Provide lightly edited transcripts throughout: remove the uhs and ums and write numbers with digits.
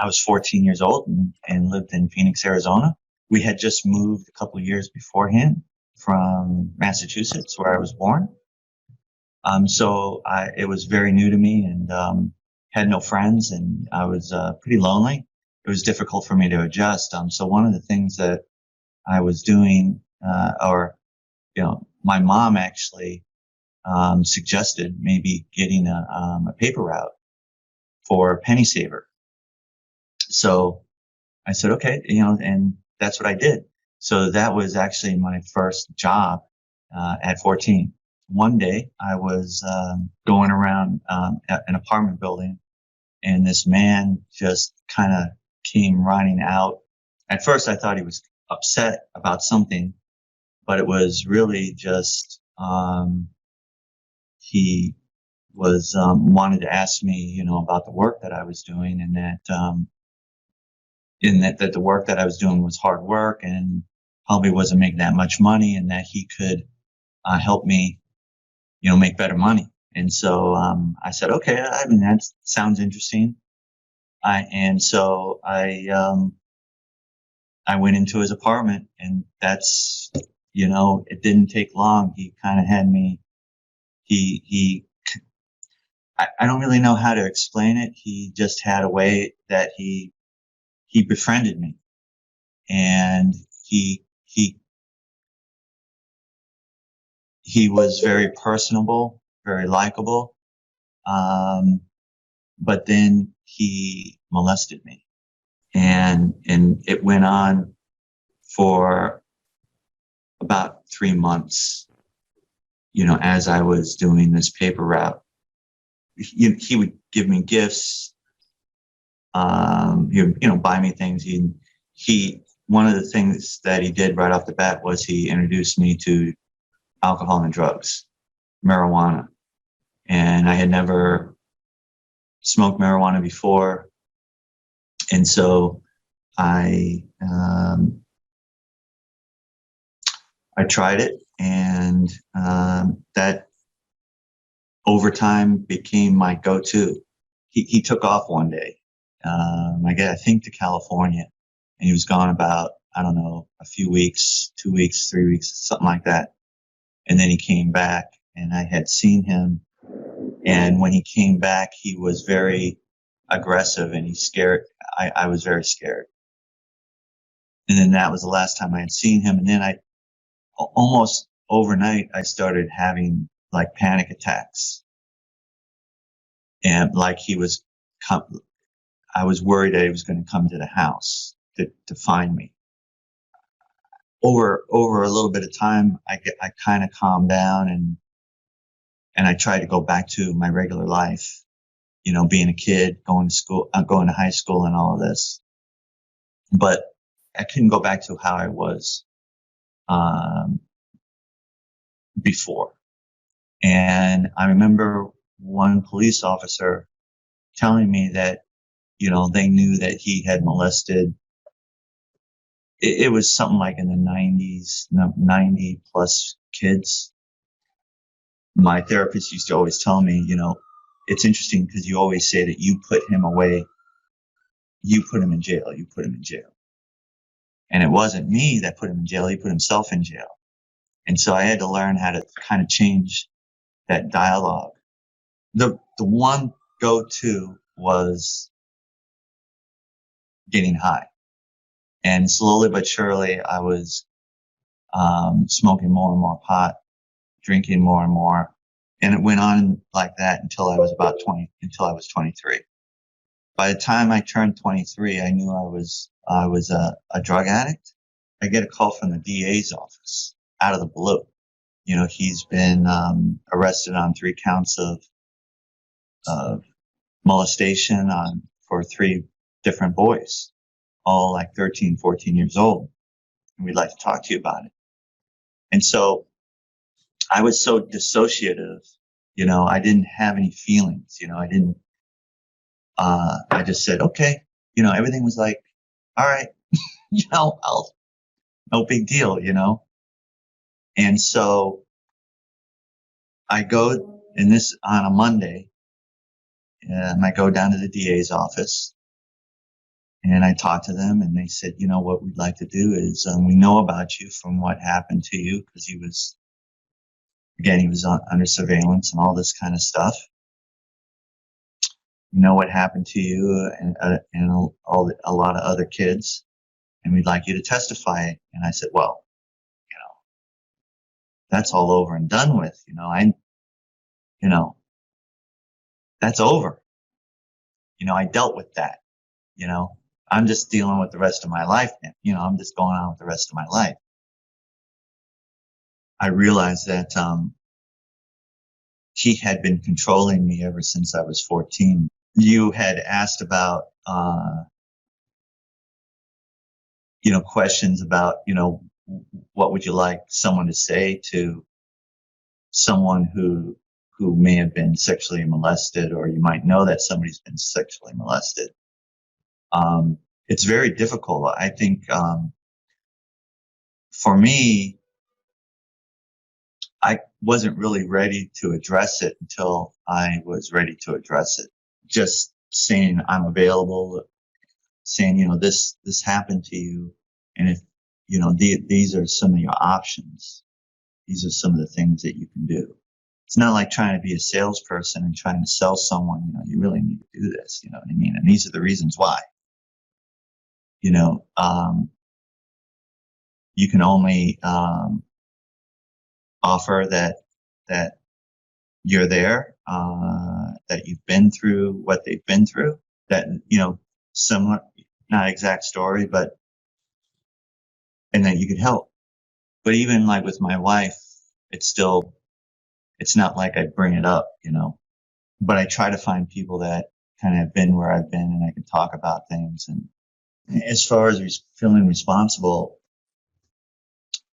I was 14 years old and lived in Phoenix, Arizona. We had just moved a couple of years beforehand from Massachusetts, where I was born. It was very new to me, and had no friends, and I was pretty lonely. It was difficult for me to adjust. So one of the things that I was doing, my mom actually suggested maybe getting a paper route for Penny Saver. So I said, okay, and that's what I did. So that was actually my first job at 14. One day I was going around an apartment building, and this man just kind of came running out. At first I thought he was upset about something, but it was really just he was wanted to ask me, about the work that I was doing, and that the work that I was doing was hard work and probably wasn't making that much money, and that he could help me, make better money. And so I said, okay, I mean, that sounds interesting. I went into his apartment, and that's, it didn't take long. He kind of had me, I don't really know how to explain it. He just had a way that he befriended me, and he was very personable, very likable. But then he molested me, and it went on for about 3 months, as I was doing this paper route. He would give me gifts. He would, buy me things. One of the things that he did right off the bat was he introduced me to alcohol and drugs, marijuana. And I had never smoked marijuana before. And so I tried it, and that over time became my go-to. He took off one day, I think to California, and he was gone about, I don't know, a few weeks, 2 weeks, 3 weeks, something like that. And then he came back, and I had seen him. And when he came back, he was very aggressive, and he scared. I was very scared. And then that was the last time I had seen him. And then almost overnight, I started having like panic attacks. And like I was worried that he was going to come to the house to find me. Over a little bit of time, I kind of calmed down, and I tried to go back to my regular life, being a kid, going to school, going to high school and all of this. But I couldn't go back to how I was before. And I remember one police officer telling me that, they knew that he had molested. It was something like in the 90s, 90 plus kids. My therapist used to always tell me, it's interesting because you always say that you put him away, you put him in jail, you put him in jail. And it wasn't me that put him in jail, he put himself in jail. And so I had to learn how to kind of change that dialogue. The one go-to was getting high. And slowly but surely, I was smoking more and more pot, drinking more and more. And it went on like that until I was 23. By the time I turned 23, I knew I was a drug addict. I get a call from the DA's office out of the blue. He's been arrested on 3 counts of molestation for 3 different boys, all like 13, 14 years old. And we'd like to talk to you about it. And so I was so dissociative, I didn't have any feelings, I just said, okay, everything was like, all right, no big deal, And so I go on a Monday, and I go down to the DA's office, And I talked to them and they said, you know, what we'd like to do is, we know about you from what happened to you, because he was under surveillance and all this kind of stuff. You know what happened to you and a lot of other kids, and we'd like you to testify. And I said, well, you know, that's all over and done with. You know, that's over. I dealt with that. I'm just dealing with the rest of my life now. I'm just going on with the rest of my life. I realized that he had been controlling me ever since I was 14. You had asked about, questions about, what would you like someone to say to someone who may have been sexually molested, or you might know that somebody's been sexually molested. It's very difficult. I think, for me, I wasn't really ready to address it until I was ready to address it. Just saying I'm available, saying, this happened to you. And if, these are some of your options. These are some of the things that you can do. It's not like trying to be a salesperson and trying to sell someone, you really need to do this, you know what I mean? And these are the reasons why. You can only offer that you're there, that you've been through what they've been through, that, similar, not exact story, and that you could help. But even like with my wife, it's not like I bring it up, but I try to find people that kind of have been where I've been and I can talk about things. And as far as feeling responsible,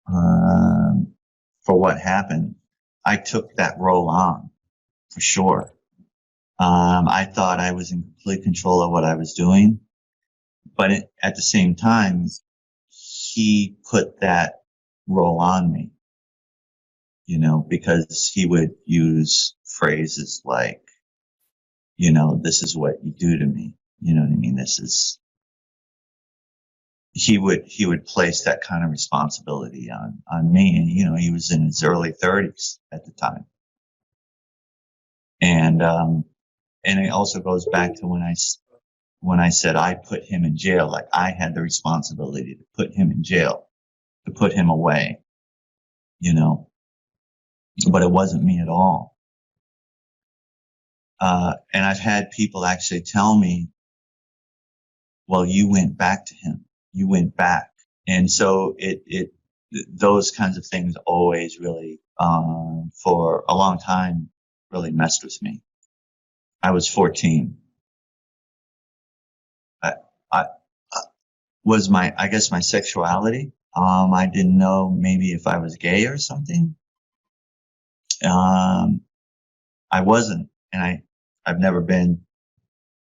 for what happened, I took that role on for sure. I thought I was in complete control of what I was doing, but at the same time, he put that role on me, because he would use phrases like, this is what you do to me. You know what I mean? He would place that kind of responsibility on me. And, he was in his early 30s at the time. And it also goes back to when I said I put him in jail, like I had the responsibility to put him in jail, to put him away, but it wasn't me at all. And I've had people actually tell me, well, you went back to him. You went back. And so those kinds of things always really, for a long time, really messed with me. I was 14. I was I guess my sexuality. I didn't know maybe if I was gay or something. I wasn't, and I've never been.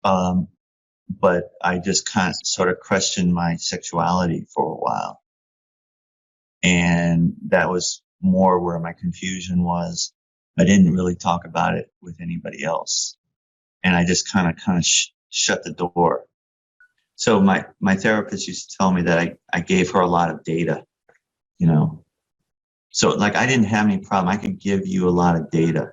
But I just kind of sort of questioned my sexuality for a while. And that was more where my confusion was. I didn't really talk about it with anybody else. And I just kind of shut the door. So my therapist used to tell me that I gave her a lot of data, So like I didn't have any problem. I could give you a lot of data,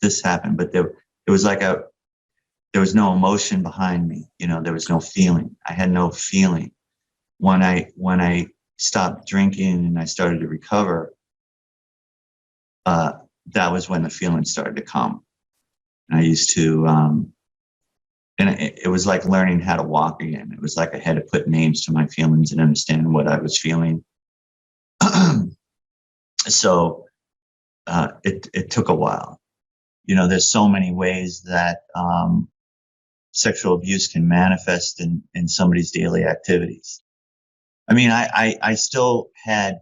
this happened, but it was like there was no emotion behind me. There was no feeling. I had no feeling. When I stopped drinking and I started to recover, that was when the feeling started to come. And I used to, and it was like learning how to walk again. It was like I had to put names to my feelings and understand what I was feeling. So it took a while. There's so many ways that sexual abuse can manifest in somebody's daily activities. I mean, I still had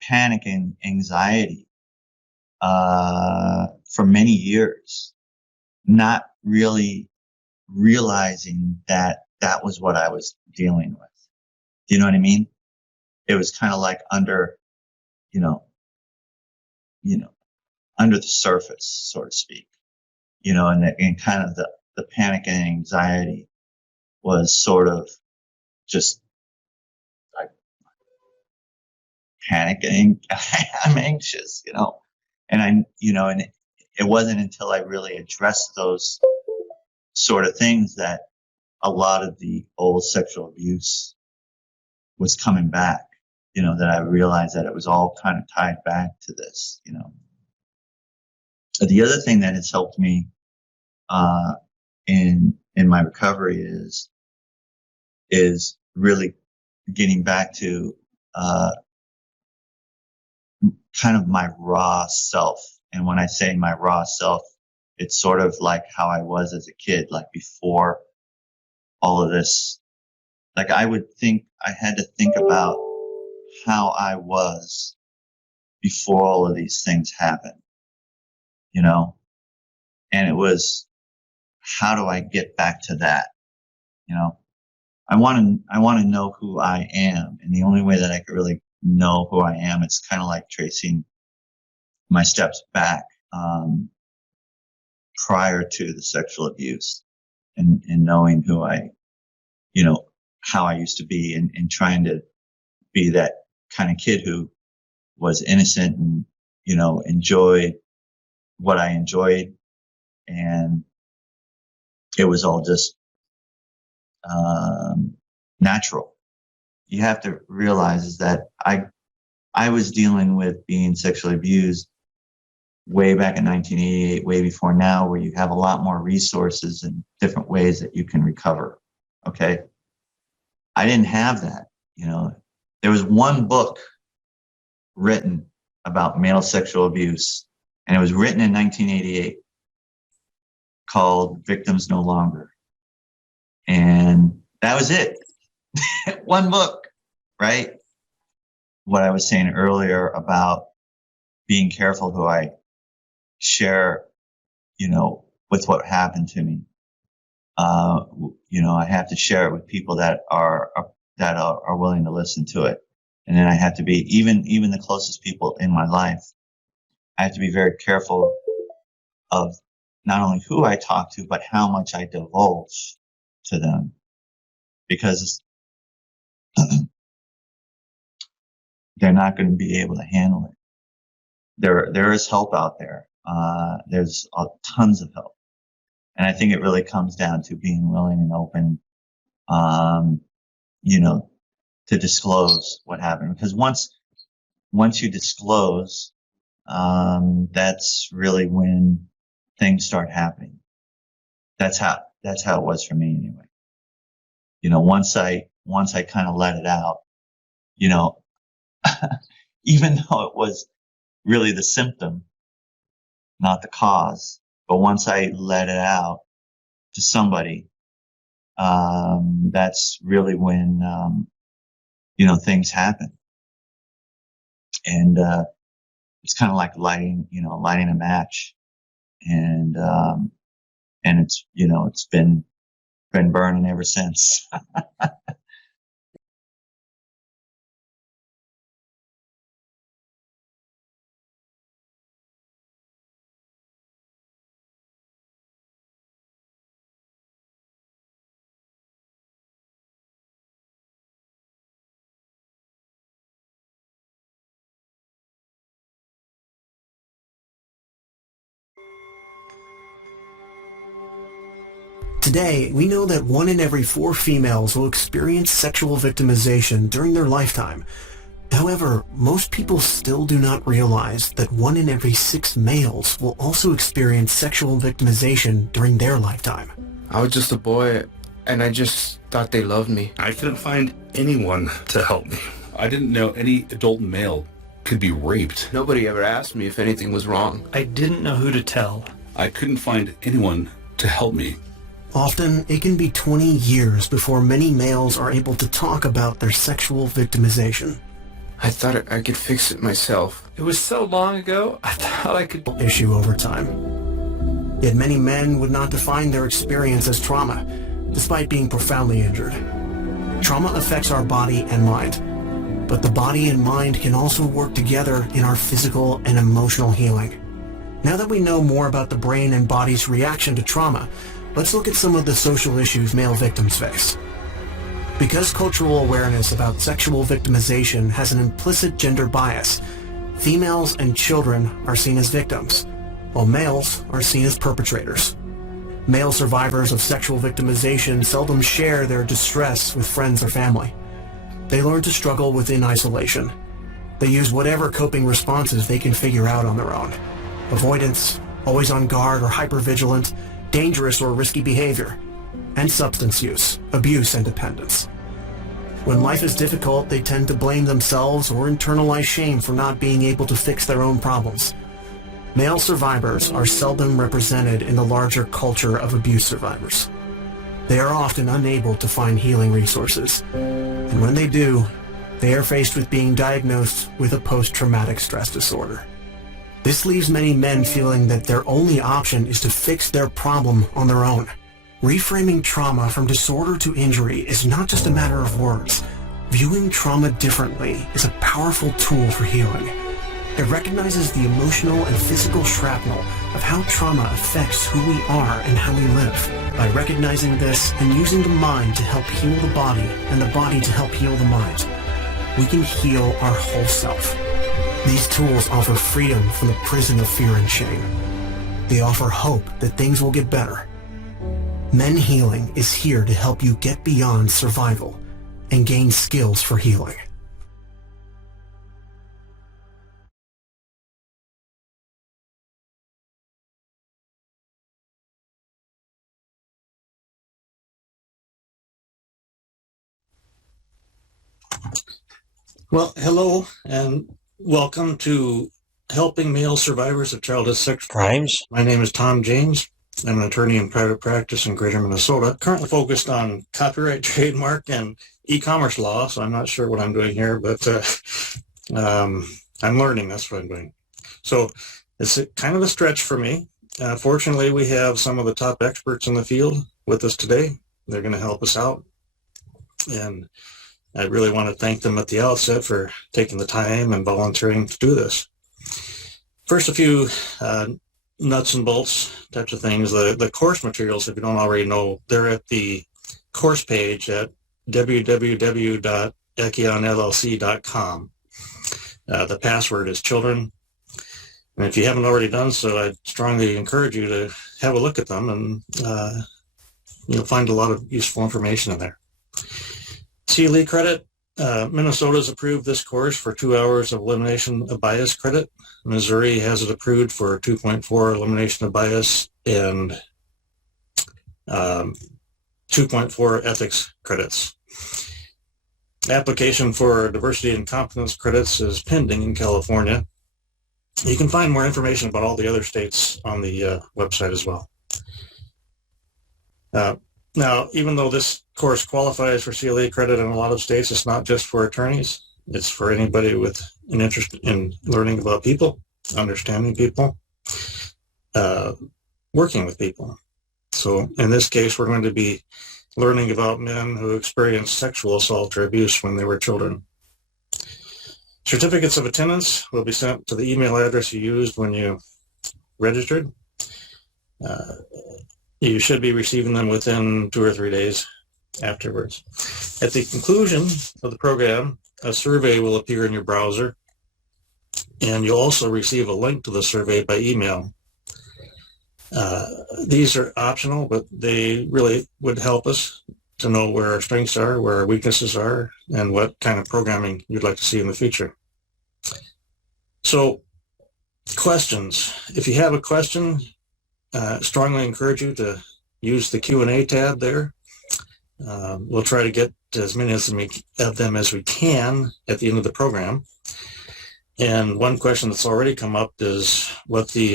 panic and anxiety for many years, not really realizing that was what I was dealing with. Do you know what I mean? It was kind of like under the surface, so to speak, and kind of the panic and anxiety was sort of just like panicking. I'm anxious, and it wasn't until I really addressed those sort of things that a lot of the old sexual abuse was coming back, that I realized that it was all kind of tied back to this, The other thing that has helped me in my recovery is really getting back to kind of my raw self. And when I say my raw self, it's sort of like how I was as a kid, like before all of this. Like I had to think about how I was before all of these things happened, and it was, how do I get back to that? I want to know who I am. And the only way that I could really know who I am, it's kind of like tracing my steps back, prior to the sexual abuse and knowing who how I used to be and trying to be that kind of kid who was innocent and, enjoyed what I enjoyed. And it was all just, natural. You have to realize is that I was dealing with being sexually abused way back in 1988, way before now, where you have a lot more resources and different ways that you can recover. Okay. I didn't have that. There was one book written about male sexual abuse, and it was written in 1988 called Victims No Longer. And that was it. One book, right? What I was saying earlier about being careful who I share, with what happened to me. I have to share it with people that are willing to listen to it. And then I have to be, even the closest people in my life, I have to be very careful of not only who I talk to, but how much I divulge to them. Because they're not going to be able to handle it. There is help out there. There's tons of help. And I think it really comes down to being willing and open, to disclose what happened. Because once you disclose, that's really when things start happening. That's how it was for me anyway. Once I kind of let it out, even though it was really the symptom, not the cause, but once I let it out to somebody, that's really when, things happen. And, it's kind of like lighting a match, and it's, it's been burning ever since. Today, we know that 1 in every 4 females will experience sexual victimization during their lifetime. However, most people still do not realize that 1 in every 6 males will also experience sexual victimization during their lifetime. I was just a boy, and I just thought they loved me. I couldn't find anyone to help me. I didn't know any adult male could be raped. Nobody ever asked me if anything was wrong. I didn't know who to tell. I couldn't find anyone to help me. Often, it can be 20 years before many males are able to talk about their sexual victimization. I thought I could fix it myself. It was so long ago, I thought I could... Issue over time. Yet many men would not define their experience as trauma, despite being profoundly injured. Trauma affects our body and mind, but the body and mind can also work together in our physical and emotional healing. Now that we know more about the brain and body's reaction to trauma, let's look at some of the social issues male victims face. Because cultural awareness about sexual victimization has an implicit gender bias, females and children are seen as victims, while males are seen as perpetrators. Male survivors of sexual victimization seldom share their distress with friends or family. They learn to struggle within isolation. They use whatever coping responses they can figure out on their own. Avoidance, always on guard or hypervigilant, dangerous or risky behavior, and substance use, abuse, and dependence. When life is difficult, they tend to blame themselves or internalize shame for not being able to fix their own problems. Male survivors are seldom represented in the larger culture of abuse survivors. They are often unable to find healing resources, and when they do, they are faced with being diagnosed with a post-traumatic stress disorder. This leaves many men feeling that their only option is to fix their problem on their own. Reframing trauma from disorder to injury is not just a matter of words. Viewing trauma differently is a powerful tool for healing. It recognizes the emotional and physical shrapnel of how trauma affects who we are and how we live. By recognizing this and using the mind to help heal the body and the body to help heal the mind, we can heal our whole self. These tools offer freedom from the prison of fear and shame. They offer hope that things will get better. Men Healing is here to help you get beyond survival and gain skills for healing. Well, hello and welcome to Helping Male Survivors of Childhood Sex Crimes. My name is Tom James. I'm an attorney in private practice in Greater Minnesota, currently focused on copyright, trademark, and e-commerce law, so I'm not sure what I'm doing here, but I'm learning. That's what I'm doing. So it's kind of a stretch for me. Fortunately, we have some of the top experts in the field with us today. They're going to help us out, and I really want to thank them at the outset for taking the time and volunteering to do this. First, a few nuts and bolts types of things. The course materials, if you don't already know, they're at the course page at www.ekionllc.com. The password is children. And if you haven't already done so, I strongly encourage you to have a look at them, and you'll find a lot of useful information in there. CLE credit, Minnesota's approved this course for 2 hours of elimination of bias credit. Missouri has it approved for 2.4 elimination of bias and 2.4 ethics credits. Application for diversity and competence credits is pending in California. You can find more information about all the other states on the website as well. Now, even though this course qualifies for CLE credit in a lot of states, it's not just for attorneys. It's for anybody with an interest in learning about people, understanding people, working with people. So in this case, we're going to be learning about men who experienced sexual assault or abuse when they were children. Certificates of attendance will be sent to the email address you used when you registered. You should be receiving them within 2 or 3 days afterwards. At the conclusion of the program, a survey will appear in your browser, and you'll also receive a link to the survey by email. These are optional, but they really would help us to know where our strengths are, where our weaknesses are, and what kind of programming you'd like to see in the future. So, questions. If you have a question, strongly encourage you to use the Q&A tab there. We'll try to get as many of them as we can at the end of the program. And one question that's already come up is what the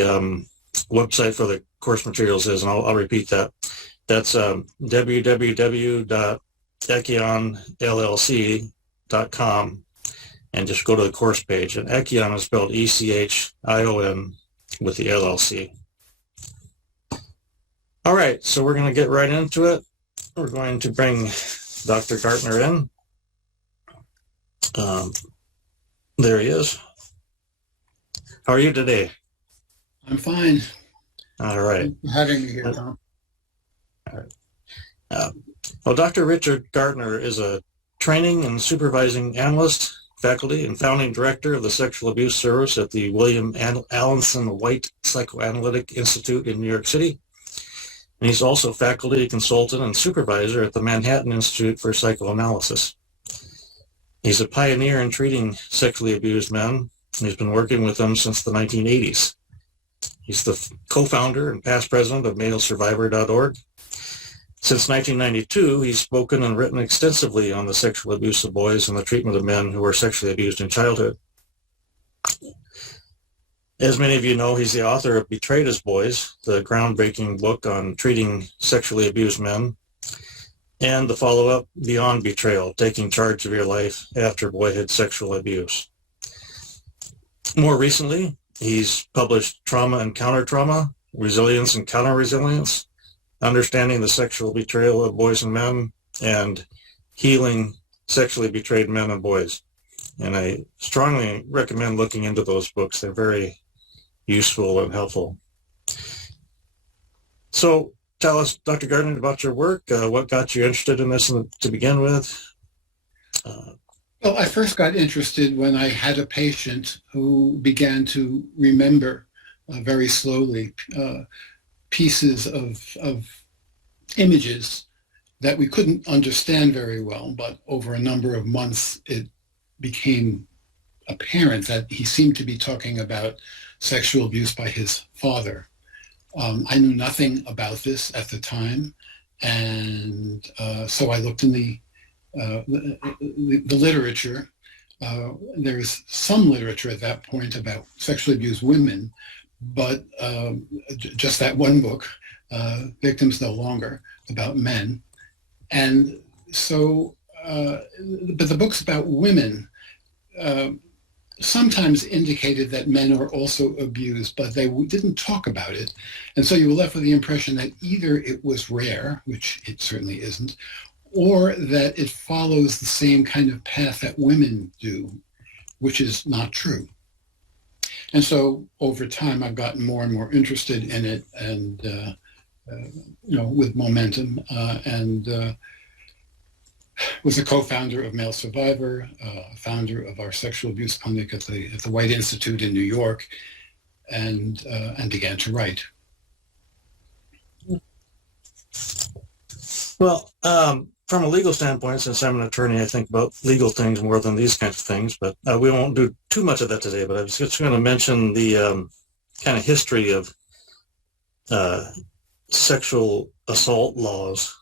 website for the course materials is, and I'll repeat that. That's www.ekionllc.com, and just go to the course page. And Echion is spelled E-C-H-I-O-N with the LLC. All right, so we're going to get right into it. We're going to bring Dr. Gartner in. There he is. How are you today? I'm fine. All right. Thanks for having me here, Tom. Well, Dr. Richard Gartner is a training and supervising analyst, faculty, and founding director of the Sexual Abuse Service at the William Alanson White Psychoanalytic Institute in New York City. And he's also faculty, consultant, and supervisor at the Manhattan Institute for Psychoanalysis. He's a pioneer in treating sexually abused men, and he's been working with them since the 1980s. He's the co-founder and past president of MaleSurvivor.org. Since 1992, he's spoken and written extensively on the sexual abuse of boys and the treatment of men who were sexually abused in childhood. As many of you know, he's the author of Betrayed as Boys, the groundbreaking book on treating sexually abused men, and the follow-up, Beyond Betrayal, Taking Charge of Your Life After Boyhood Sexual Abuse. More recently, he's published Trauma and Counter-Trauma, Resilience and Counter-Resilience, Understanding the Sexual Betrayal of Boys and Men, and Healing Sexually Betrayed Men and Boys. And I strongly recommend looking into those books. They're very useful and helpful. So tell us, Dr. Gartner, about your work. What got you interested in this to begin with? Well, I first got interested when I had a patient who began to remember very slowly pieces of images that we couldn't understand very well, but over a number of months it became apparent that he seemed to be talking about sexual abuse by his father. I knew nothing about this at the time, and so I looked in the literature. There is some literature at that point about sexually abused women, but just that one book, Victims No Longer, about men. And so, but the books about women sometimes indicated that men are also abused, but they didn't talk about it. And so you were left with the impression that either it was rare, which it certainly isn't, or that it follows the same kind of path that women do, which is not true. And so over time, I've gotten more and more interested in it, and with momentum, and was a co-founder of Male Survivor, founder of our sexual abuse clinic at the White Institute in New York, and began to write. Well, from a legal standpoint, since I'm an attorney, I think about legal things more than these kinds of things, but we won't do too much of that today. But I was just going to mention the kind of history of sexual assault laws.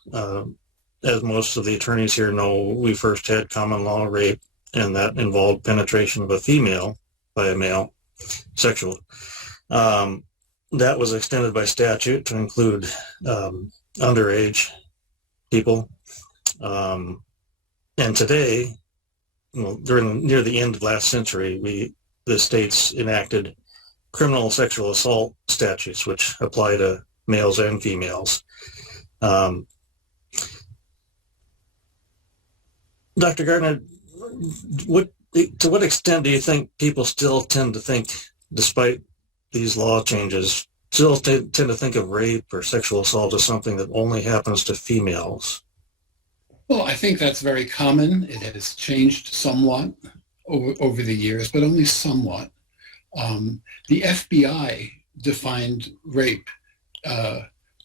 As most of the attorneys here know, we first had common law rape, and that involved penetration of a female by a male, sexual. That was extended by statute to include underage people. And today, near the end of last century, the states enacted criminal sexual assault statutes, which apply to males and females. Dr. Gartner, to what extent do you think people still tend to think, despite these law changes, still tend to think of rape or sexual assault as something that only happens to females? Well, I think that's very common. It has changed somewhat over the years, but only somewhat. The FBI defined rape,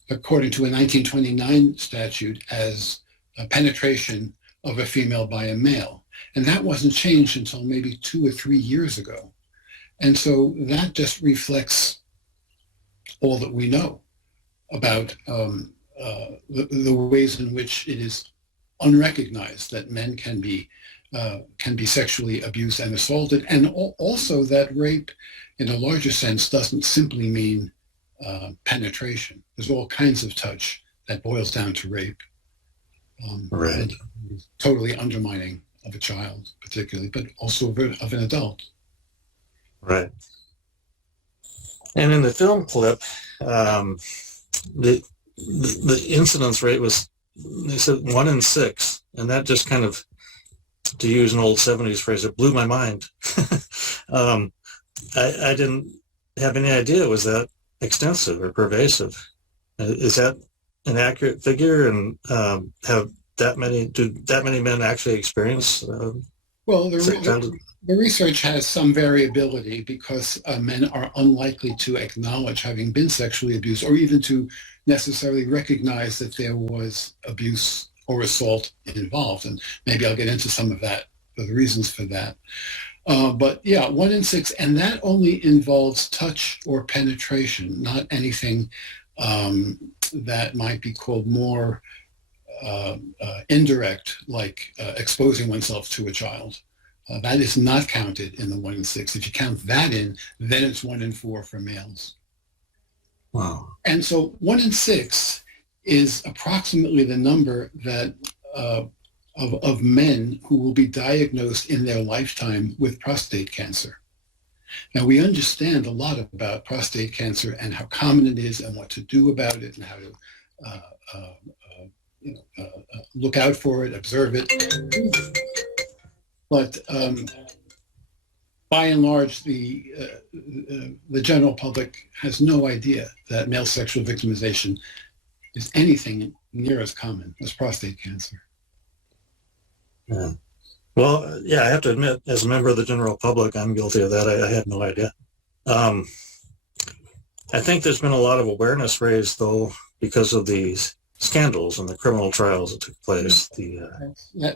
according to a 1929 statute, as a penetration of a female by a male. And that wasn't changed until maybe 2 or 3 years ago. And so that just reflects all that we know about the ways in which it is unrecognized that men can be sexually abused and assaulted, and also that rape in a larger sense doesn't simply mean penetration. There's all kinds of touch that boils down to rape. Right. Totally undermining of a child, particularly, but also of an adult. Right. And in the film clip, the incidence rate was, they said 1 in 6, and that just kind of, to use an old 70s phrase, it blew my mind. I didn't have any idea it was that extensive or pervasive. Is that an accurate figure, and do that many men actually experience Well, sexuality? the research has some variability because men are unlikely to acknowledge having been sexually abused or even to necessarily recognize that there was abuse or assault involved. And maybe I'll get into some of that, the reasons for that. But yeah, 1 in 6, and that only involves touch or penetration, not anything that might be called more indirect, like exposing oneself to a child. That is not counted in the 1 in 6. If you count that in, then it's 1 in 4 for males. Wow. And so 1 in 6 is approximately the number that of men who will be diagnosed in their lifetime with prostate cancer. Now, we understand a lot about prostate cancer and how common it is and what to do about it and how to look out for it, observe it. But by and large, the general public has no idea that male sexual victimization is anything near as common as prostate cancer. Yeah. Well, yeah, I have to admit, as a member of the general public, I'm guilty of that. I had no idea. I think there's been a lot of awareness raised, though, because of these scandals and the criminal trials that took place.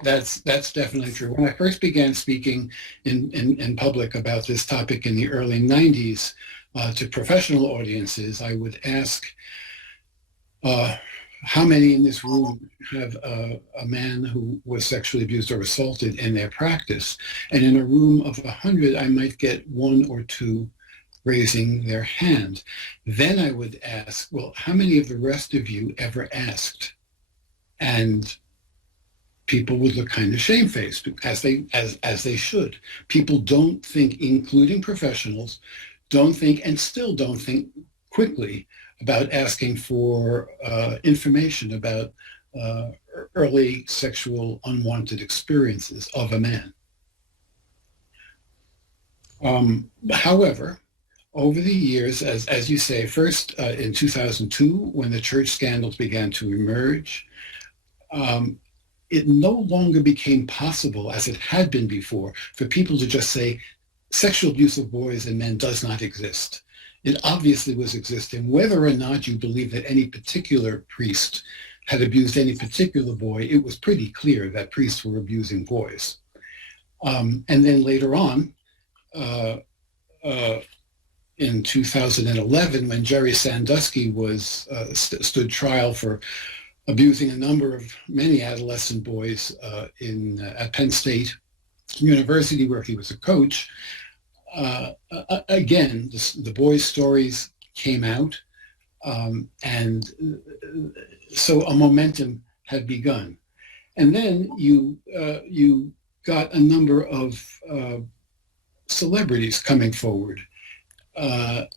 That's definitely true. When I first began speaking in public about this topic in the early 90s to professional audiences, I would ask, how many in this room have a man who was sexually abused or assaulted in their practice? And in a room of 100, I might get 1 or 2 raising their hand. Then I would ask, well, how many of the rest of you ever asked? And people would look kind of shamefaced, as they should. People don't think, including professionals, don't think and still don't think quickly about asking for information about early sexual unwanted experiences of a man. However, over the years, as you say, first in 2002, when the church scandals began to emerge, it no longer became possible, as it had been before, for people to just say, sexual abuse of boys and men does not exist. It obviously was existing. Whether or not you believe that any particular priest had abused any particular boy, it was pretty clear that priests were abusing boys. And then later on, in 2011, when Jerry Sandusky was stood trial for abusing a number of many adolescent boys at Penn State University, where he was a coach, again, the boys' stories came out, and so a momentum had begun. And then you got a number of celebrities coming forward,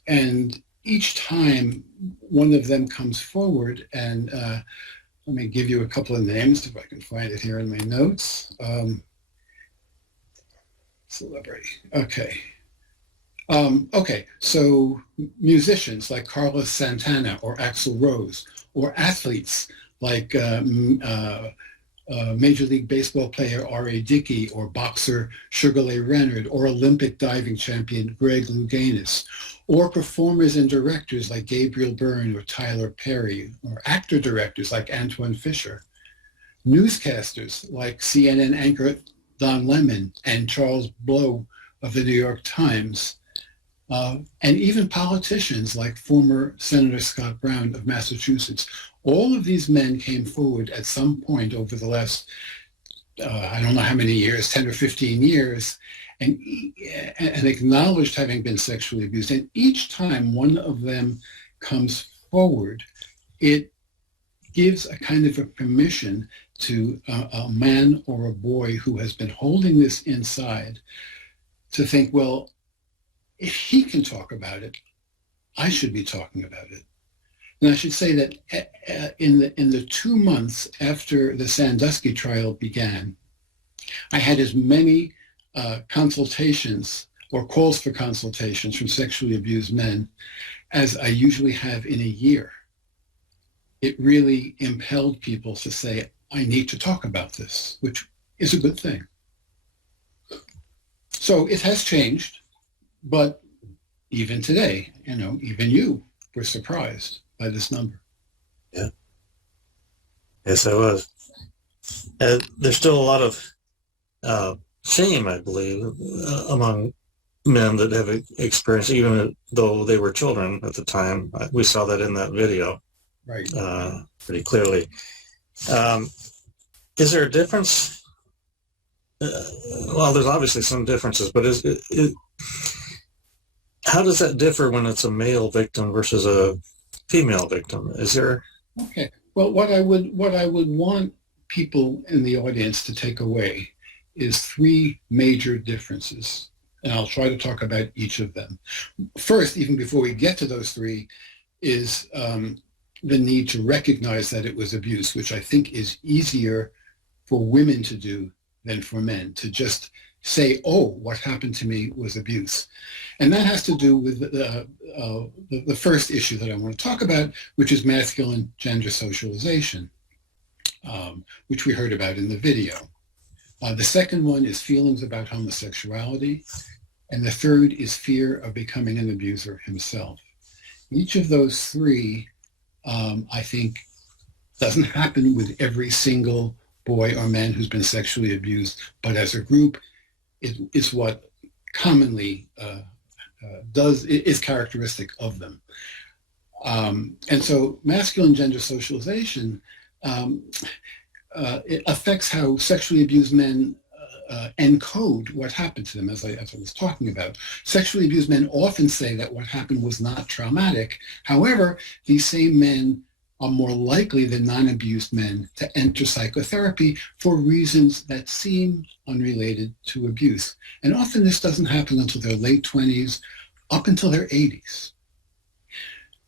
and each time one of them comes forward, and let me give you a couple of names if I can find it here in my notes. Celebrity, okay. Okay, so musicians like Carlos Santana or Axl Rose, or athletes like Major League Baseball player R.A. Dickey, or boxer Sugar Ray Leonard, or Olympic diving champion Greg Louganis, or performers and directors like Gabriel Byrne or Tyler Perry, or actor-directors like Antoine Fisher, newscasters like CNN anchor Don Lemon and Charles Blow of the New York Times, and even politicians like former Senator Scott Brown of Massachusetts. All of these men came forward at some point over the last, I don't know how many years, 10 or 15 years, and acknowledged having been sexually abused. And each time one of them comes forward, it gives a kind of a permission to a man or a boy who has been holding this inside to think, well, if he can talk about it, I should be talking about it. And I should say that in the 2 months after the Sandusky trial began, I had as many consultations or calls for consultations from sexually abused men as I usually have in a year. it really impelled people to say, I need to talk about this, which is a good thing. So it has changed, but even today, even you were surprised by this number. Yeah. Yes, I was. There's still a lot of shame, I believe, among men that have experienced, even though they were children at the time. We saw that in that video. Right. Pretty clearly. Is there a difference? Well, there's obviously some differences, but how does that differ when it's a male victim versus a female victim? Is there? Okay. Well, what I would want people in the audience to take away is three major differences, and I'll try to talk about each of them. First, even before we get to those three, is the need to recognize that it was abuse, which I think is easier for women to do than for men, to just say, oh, what happened to me was abuse. And that has to do with the first issue that I want to talk about, which is masculine gender socialization, which we heard about in the video. The second one is feelings about homosexuality. And the third is fear of becoming an abuser himself. Each of those three, I think, doesn't happen with every single boy or man who's been sexually abused, but as a group, it's what commonly is characteristic of them. And so masculine gender socialization, it affects how sexually abused men encode what happened to them, as I was talking about. Sexually abused men often say that what happened was not traumatic. However, these same men are more likely than non-abused men to enter psychotherapy for reasons that seem unrelated to abuse. And often this doesn't happen until their late 20s, up until their 80s.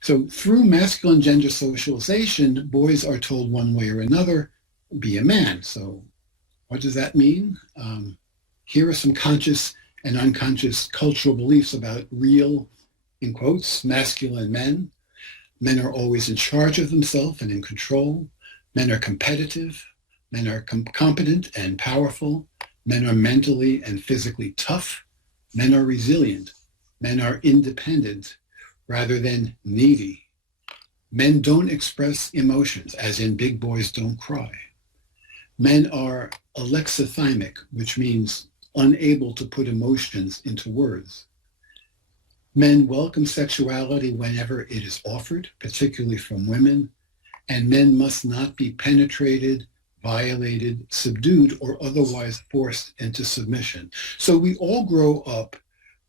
So through masculine gender socialization, boys are told one way or another, be a man. So what does that mean? Here are some conscious and unconscious cultural beliefs about real, in quotes, masculine men. Men are always in charge of themselves and in control. Men are competitive. Men are competent and powerful. Men are mentally and physically tough. Men are resilient. Men are independent rather than needy. Men don't express emotions, as in big boys don't cry. Men are alexithymic, which means unable to put emotions into words. Men welcome sexuality whenever it is offered, particularly from women, and men must not be penetrated, violated, subdued, or otherwise forced into submission. So we all grow up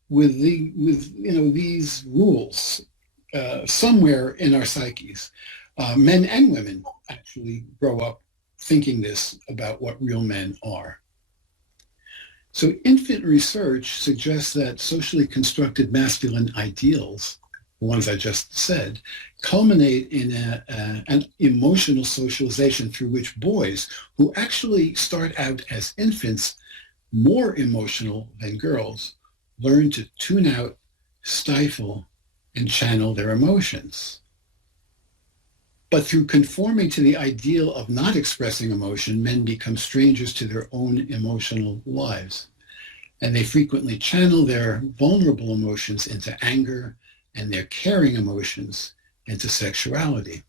with these rules somewhere in our psyches. Men and women actually grow up thinking this about what real men are. So infant research suggests that socially constructed masculine ideals, the ones I just said, culminate in an emotional socialization through which boys, who actually start out as infants more emotional than girls, learn to tune out, stifle, and channel their emotions. But through conforming to the ideal of not expressing emotion, men become strangers to their own emotional lives. And they frequently channel their vulnerable emotions into anger and their caring emotions into sexuality.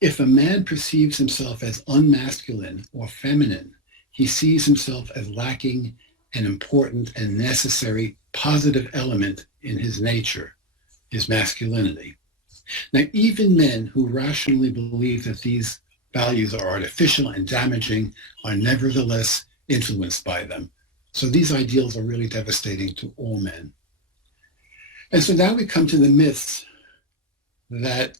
If a man perceives himself as unmasculine or feminine, he sees himself as lacking an important and necessary positive element in his nature, his masculinity. Now, even men who rationally believe that these values are artificial and damaging are nevertheless influenced by them. So these ideals are really devastating to all men. And so now we come to the myths that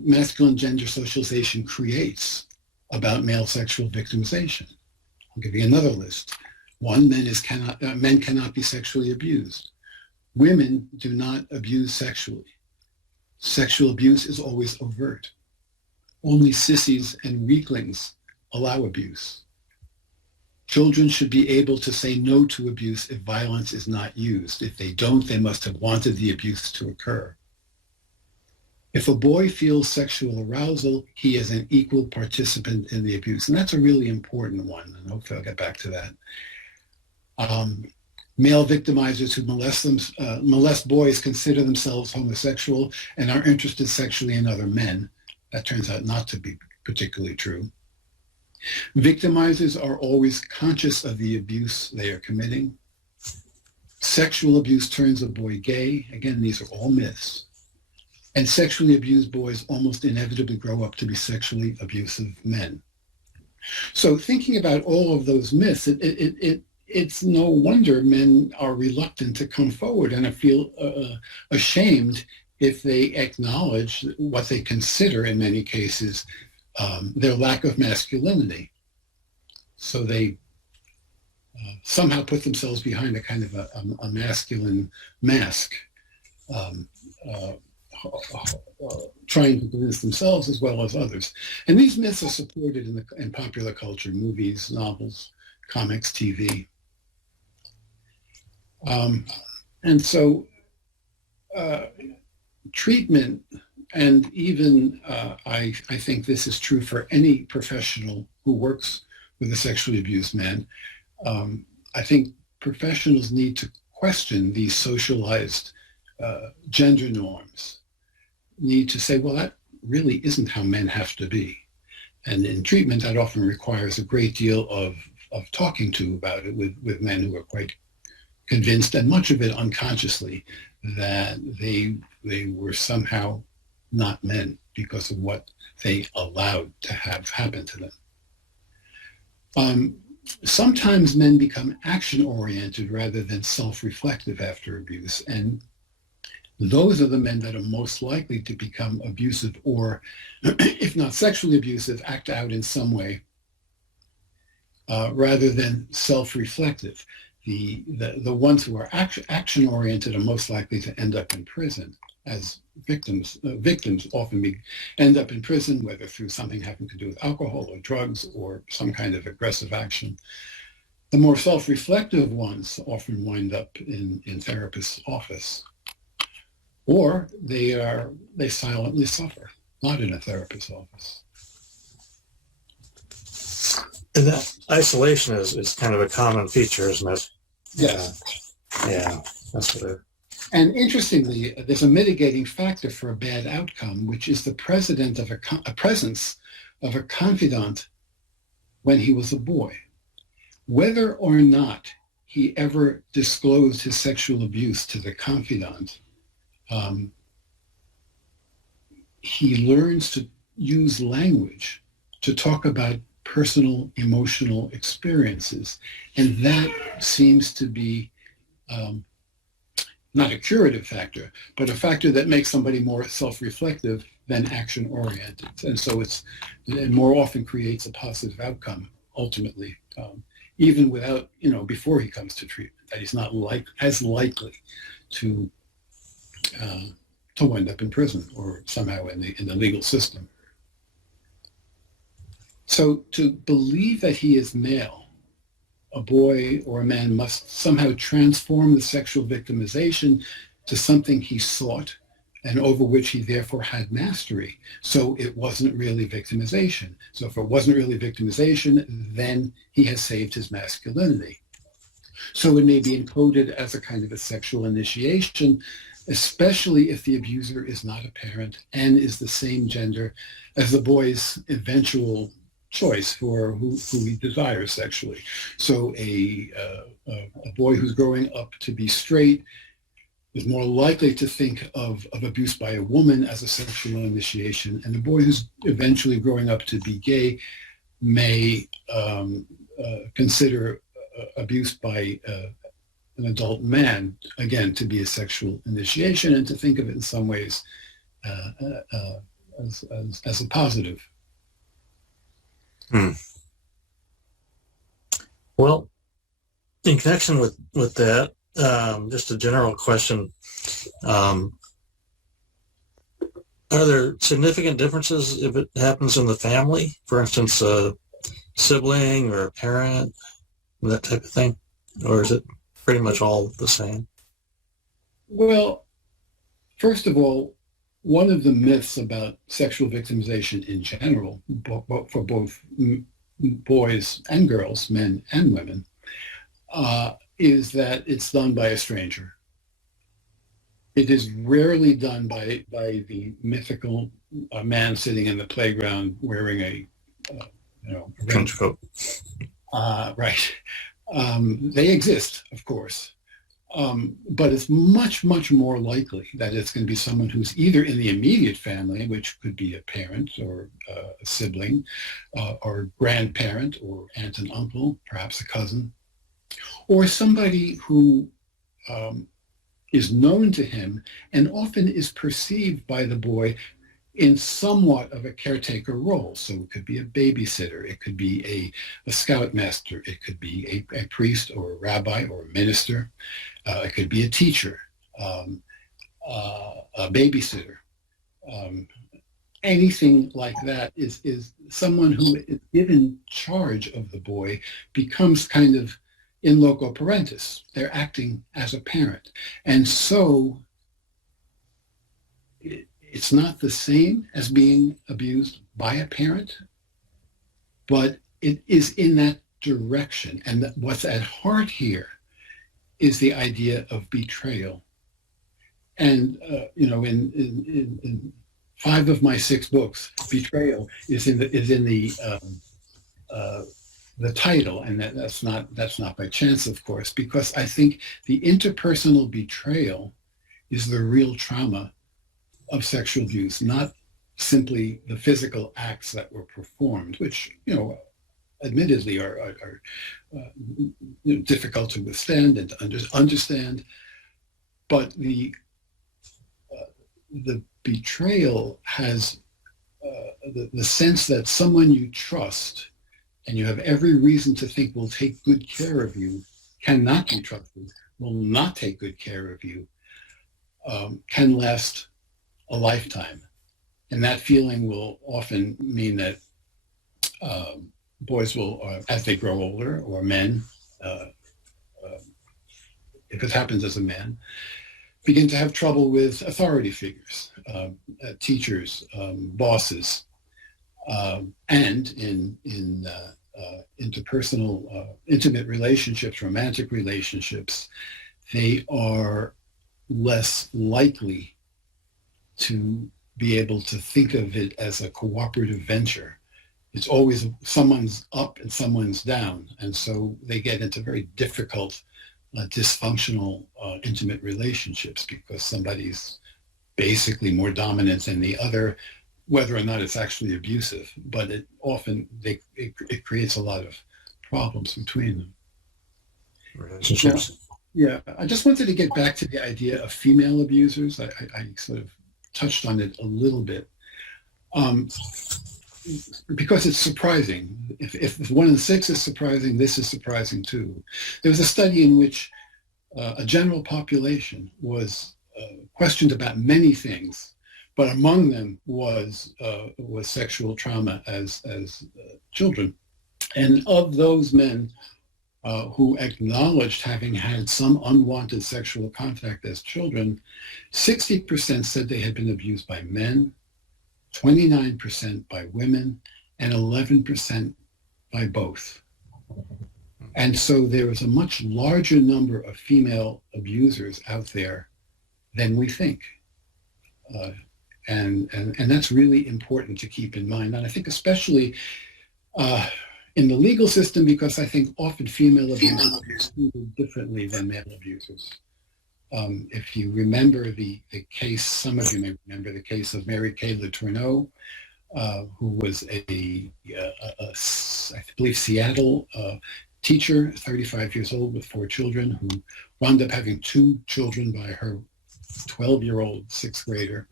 masculine gender socialization creates about male sexual victimization. I'll give you another list. One, men cannot be sexually abused. Women do not abuse sexually. Sexual abuse is always overt. Only sissies and weaklings allow abuse. Children should be able to say no to abuse if violence is not used. If they don't, they must have wanted the abuse to occur. If a boy feels sexual arousal, he is an equal participant in the abuse. And that's a really important one, and hopefully I'll get back to that. Male victimizers who molest boys consider themselves homosexual and are interested sexually in other men. That turns out not to be particularly true. Victimizers are always conscious of the abuse they are committing. Sexual abuse turns a boy gay. Again, these are all myths. And sexually abused boys almost inevitably grow up to be sexually abusive men. So thinking about all of those myths, it's no wonder men are reluctant to come forward and feel ashamed if they acknowledge what they consider, in many cases, their lack of masculinity. So they somehow put themselves behind a kind of a masculine mask, trying to convince themselves as well as others. And these myths are supported in popular culture, movies, novels, comics, TV. And so treatment, and even I think this is true for any professional who works with a sexually abused man, I think professionals need to question these socialized gender norms, need to say, well, that really isn't how men have to be. And in treatment, that often requires a great deal of talking to about it with men who are quite convinced, and much of it unconsciously, that they were somehow not men because of what they allowed to have happen to them. Sometimes men become action-oriented rather than self-reflective after abuse, and those are the men that are most likely to become abusive, or if not sexually abusive, act out in some way rather than self-reflective. The ones who are action-oriented are most likely to end up in prison as victims. Victims often end up in prison, whether through something having to do with alcohol or drugs or some kind of aggressive action. The more self-reflective ones often wind up in therapist's office, or they silently suffer, not in a therapist's office. And that isolation is kind of a common feature, isn't it? Yes. Yeah, that's what it. And interestingly, there's a mitigating factor for a bad outcome, which is the presence of a confidant when he was a boy. Whether or not he ever disclosed his sexual abuse to the confidant, he learns to use language to talk about personal emotional experiences. And that seems to be not a curative factor, but a factor that makes somebody more self-reflective than action-oriented. And so it more often creates a positive outcome, ultimately, even without, before he comes to treatment, that he's not as likely to wind up in prison or somehow in the legal system. So to believe that he is male, a boy or a man must somehow transform the sexual victimization to something he sought and over which he therefore had mastery. So it wasn't really victimization. So if it wasn't really victimization, then he has saved his masculinity. So it may be encoded as a kind of a sexual initiation, especially if the abuser is not a parent and is the same gender as the boy's eventual choice for who he desires sexually. So a boy who's growing up to be straight is more likely to think of abuse by a woman as a sexual initiation, and a boy who's eventually growing up to be gay may consider abuse by an adult man, again, to be a sexual initiation, and to think of it in some ways as a positive. Well, in connection with that, just a general question, are there significant differences if it happens in the family? For instance, a sibling or a parent, that type of thing? Or is it pretty much all the same? Well, first of all, one of the myths about sexual victimization in general, for both boys and girls, men and women, is that it's done by a stranger. It is rarely done by the mythical man sitting in the playground wearing a trench coat. Right. They exist, of course. But it's much, much more likely that it's going to be someone who's either in the immediate family, which could be a parent or a sibling, or grandparent or aunt and uncle, perhaps a cousin, or somebody who is known to him and often is perceived by the boy in somewhat of a caretaker role. So it could be a babysitter, it could be a scoutmaster, it could be a priest or a rabbi or a minister, it could be a teacher, a babysitter. Anything like that is someone who is given charge of the boy becomes kind of in loco parentis. They're acting as a parent. And so it's not the same as being abused by a parent, but it is in that direction. And what's at heart here is the idea of betrayal. And, in 5 of my 6 books, betrayal is in the title, and that's not by chance, of course, because I think the interpersonal betrayal is the real trauma of sexual abuse, not simply the physical acts that were performed, which, admittedly are difficult to withstand and to understand, but the betrayal has the sense that someone you trust and you have every reason to think will take good care of you cannot be trusted, will not take good care of you, can last a lifetime. And that feeling will often mean that boys will, as they grow older, or men, if it happens as a man, begin to have trouble with authority figures, teachers, bosses, and in interpersonal, intimate relationships, romantic relationships, they are less likely to be able to think of it as a cooperative venture. It's always someone's up and someone's down. And so they get into very difficult, dysfunctional, intimate relationships because somebody's basically more dominant than the other, whether or not it's actually abusive. But it often, it creates a lot of problems between them. Relationships. Yeah, I just wanted to get back to the idea of female abusers. I sort of touched on it a little bit. Because it's surprising. If 1 in 6 is surprising, this is surprising too. There was a study in which a general population was questioned about many things, but among them was sexual trauma as children. And of those men who acknowledged having had some unwanted sexual contact as children, 60% said they had been abused by men, 29% by women, and 11% by both. And so there is a much larger number of female abusers out there than we think. And that's really important to keep in mind. And I think especially in the legal system, because I think often female abusers are treated differently than male abusers. If you remember the case, some of you may remember the case of Mary Kay Letourneau, who was I believe, Seattle teacher, 35 years old with 4 children, who wound up having 2 children by her 12-year-old 6th grader.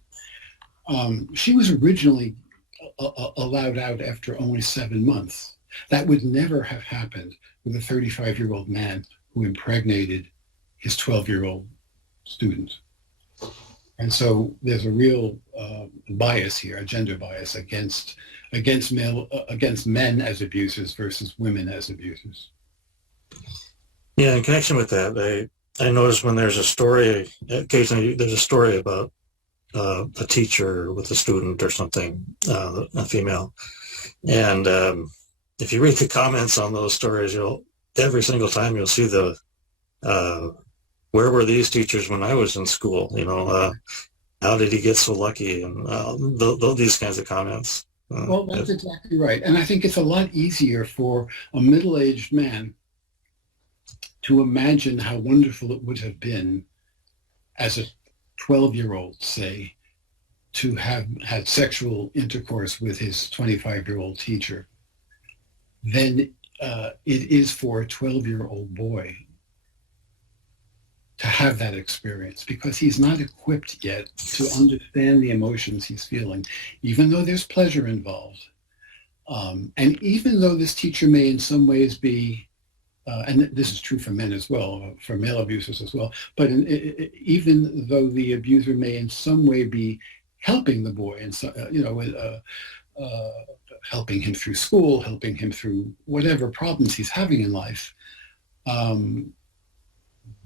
She was originally allowed out after only 7 months. That would never have happened with a 35-year-old man who impregnated his 12-year-old student. And so there's a real bias here, a gender bias against men as abusers versus women as abusers. Yeah, in connection with that, I noticed when there's a story, occasionally there's a story about a teacher with a student or something, a female. And if you read the comments on those stories, every single time you'll see the where were these teachers when I was in school? How did he get so lucky? And these kinds of comments. Well, that's exactly right. And I think it's a lot easier for a middle-aged man to imagine how wonderful it would have been as a 12-year-old, say, to have had sexual intercourse with his 25-year-old teacher than it is for a 12-year-old boy to have that experience, because he's not equipped yet to understand the emotions he's feeling, even though there's pleasure involved. And even though this teacher may in some ways be, and this is true for men as well, for male abusers as well, but even though the abuser may in some way be helping the boy, and helping him through school, helping him through whatever problems he's having in life,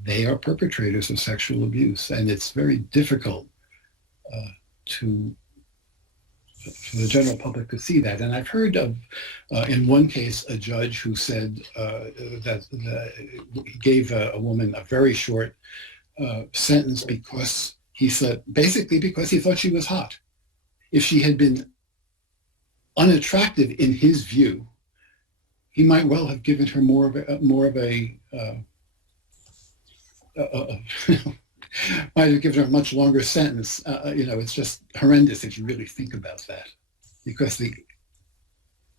they are perpetrators of sexual abuse, and it's very difficult for the general public to see that. And I've heard of, in one case, a judge who said that he gave a woman a very short sentence because he said, basically because he thought she was hot. If she had been unattractive in his view, he might well have given her more of a might have given her a much longer sentence. It's just horrendous if you really think about that, because the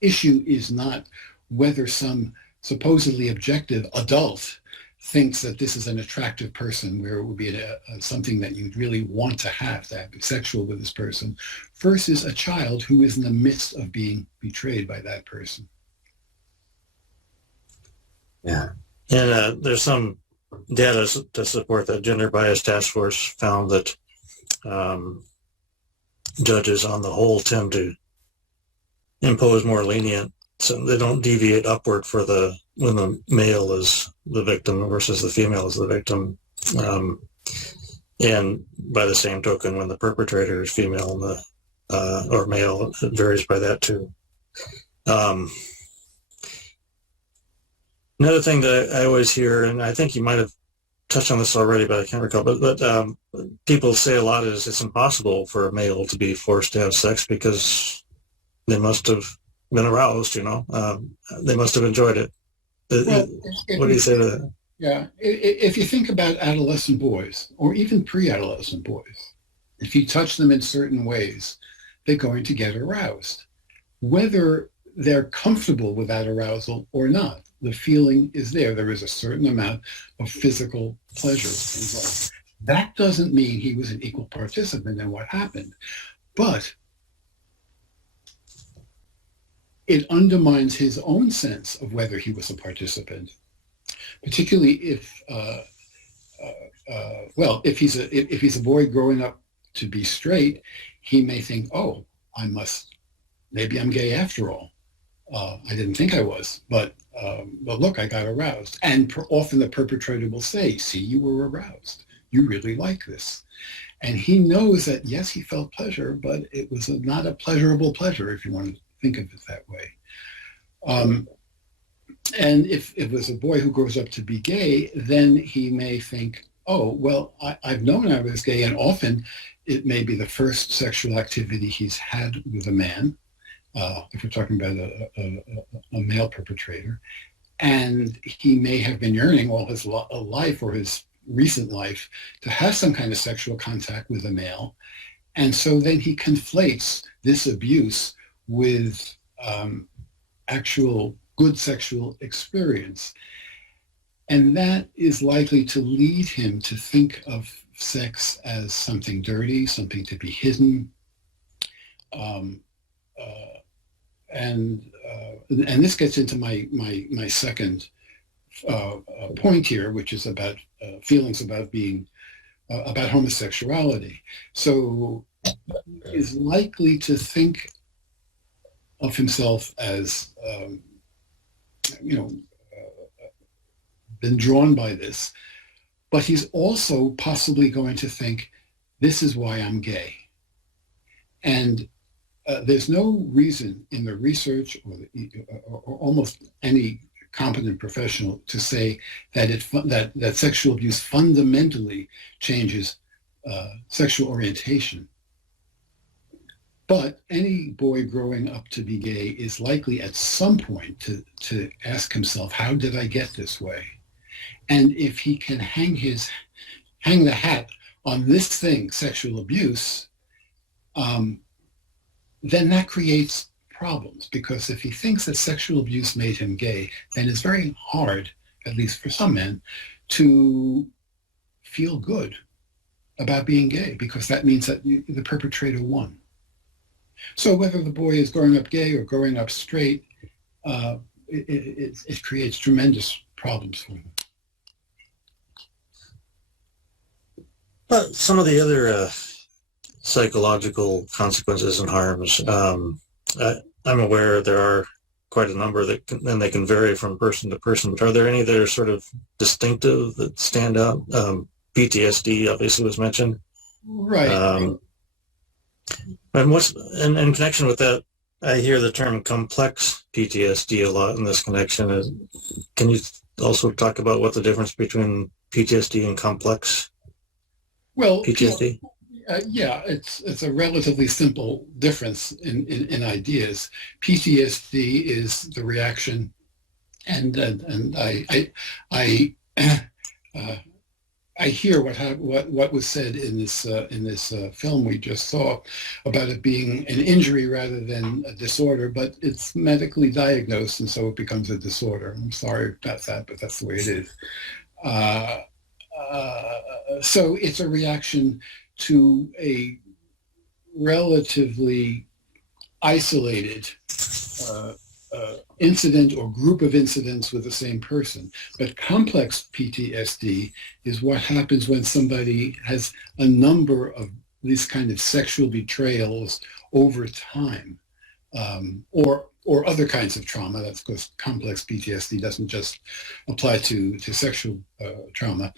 issue is not whether some supposedly objective adult thinks that this is an attractive person, where it would be something that you'd really want to have be sexual with this person, versus a child who is in the midst of being betrayed by that person. Yeah. And there's some data to support that. Gender Bias Task Force found that judges on the whole tend to impose more lenient, so they don't deviate upward when the male is the victim versus the female is the victim. And by the same token, when the perpetrator is female or male, it varies by that too. Another thing that I always hear, and I think you might have touched on this already, but I can't recall, but people say a lot is it's impossible for a male to be forced to have sex because they must have been aroused, they must have enjoyed it. Well, what do you say to that? Yeah, if you think about adolescent boys, or even pre-adolescent boys, if you touch them in certain ways, they're going to get aroused. Whether they're comfortable with that arousal or not, the feeling is there. There is a certain amount of physical pleasure involved. That doesn't mean he was an equal participant in what happened, but it undermines his own sense of whether he was a participant, particularly if he's a boy growing up to be straight. He may think, oh, maybe I'm gay after all. I didn't think I was, but look, I got aroused. And often the perpetrator will say, see, you were aroused. You really like this. And he knows that, yes, he felt pleasure, but it was not a pleasurable pleasure, if you want to think of it that way. And if it was a boy who grows up to be gay, then he may think, oh, well, I've known I was gay, and often it may be the first sexual activity he's had with a man, if we're talking about a male perpetrator, and he may have been yearning all his life or his recent life to have some kind of sexual contact with a male. And so then he conflates this abuse with actual good sexual experience. And that is likely to lead him to think of sex as something dirty, something to be hidden. And this gets into my second point here, which is about feelings about being about homosexuality. So is likely to think of himself as been drawn by this, but he's also possibly going to think this is why I'm gay. And there's no reason in the research or almost any competent professional to say that that sexual abuse fundamentally changes sexual orientation. But any boy growing up to be gay is likely at some point to ask himself, how did I get this way? And if he can hang the hat on this thing, sexual abuse, then that creates problems, because if he thinks that sexual abuse made him gay, then it's very hard, at least for some men, to feel good about being gay, because that means that the perpetrator won. So whether the boy is growing up gay or growing up straight, it creates tremendous problems for him. But some of the other psychological consequences and harms, I'm aware there are quite a number and they can vary from person to person. But are there any that are sort of distinctive that stand out? PTSD obviously was mentioned. Right. And in connection with that, I hear the term complex PTSD a lot in this connection. Can you also talk about what the difference between PTSD and complex PTSD? Yeah, it's a relatively simple difference in ideas. PTSD is the reaction, and I hear what was said in this film we just saw about it being an injury rather than a disorder, but it's medically diagnosed, and so it becomes a disorder. I'm sorry about that, but that's the way it is. So it's a reaction to a relatively isolated incident or group of incidents with the same person. But complex PTSD is what happens when somebody has a number of these kind of sexual betrayals over time, or other kinds of trauma. That's because complex PTSD doesn't just apply to sexual trauma.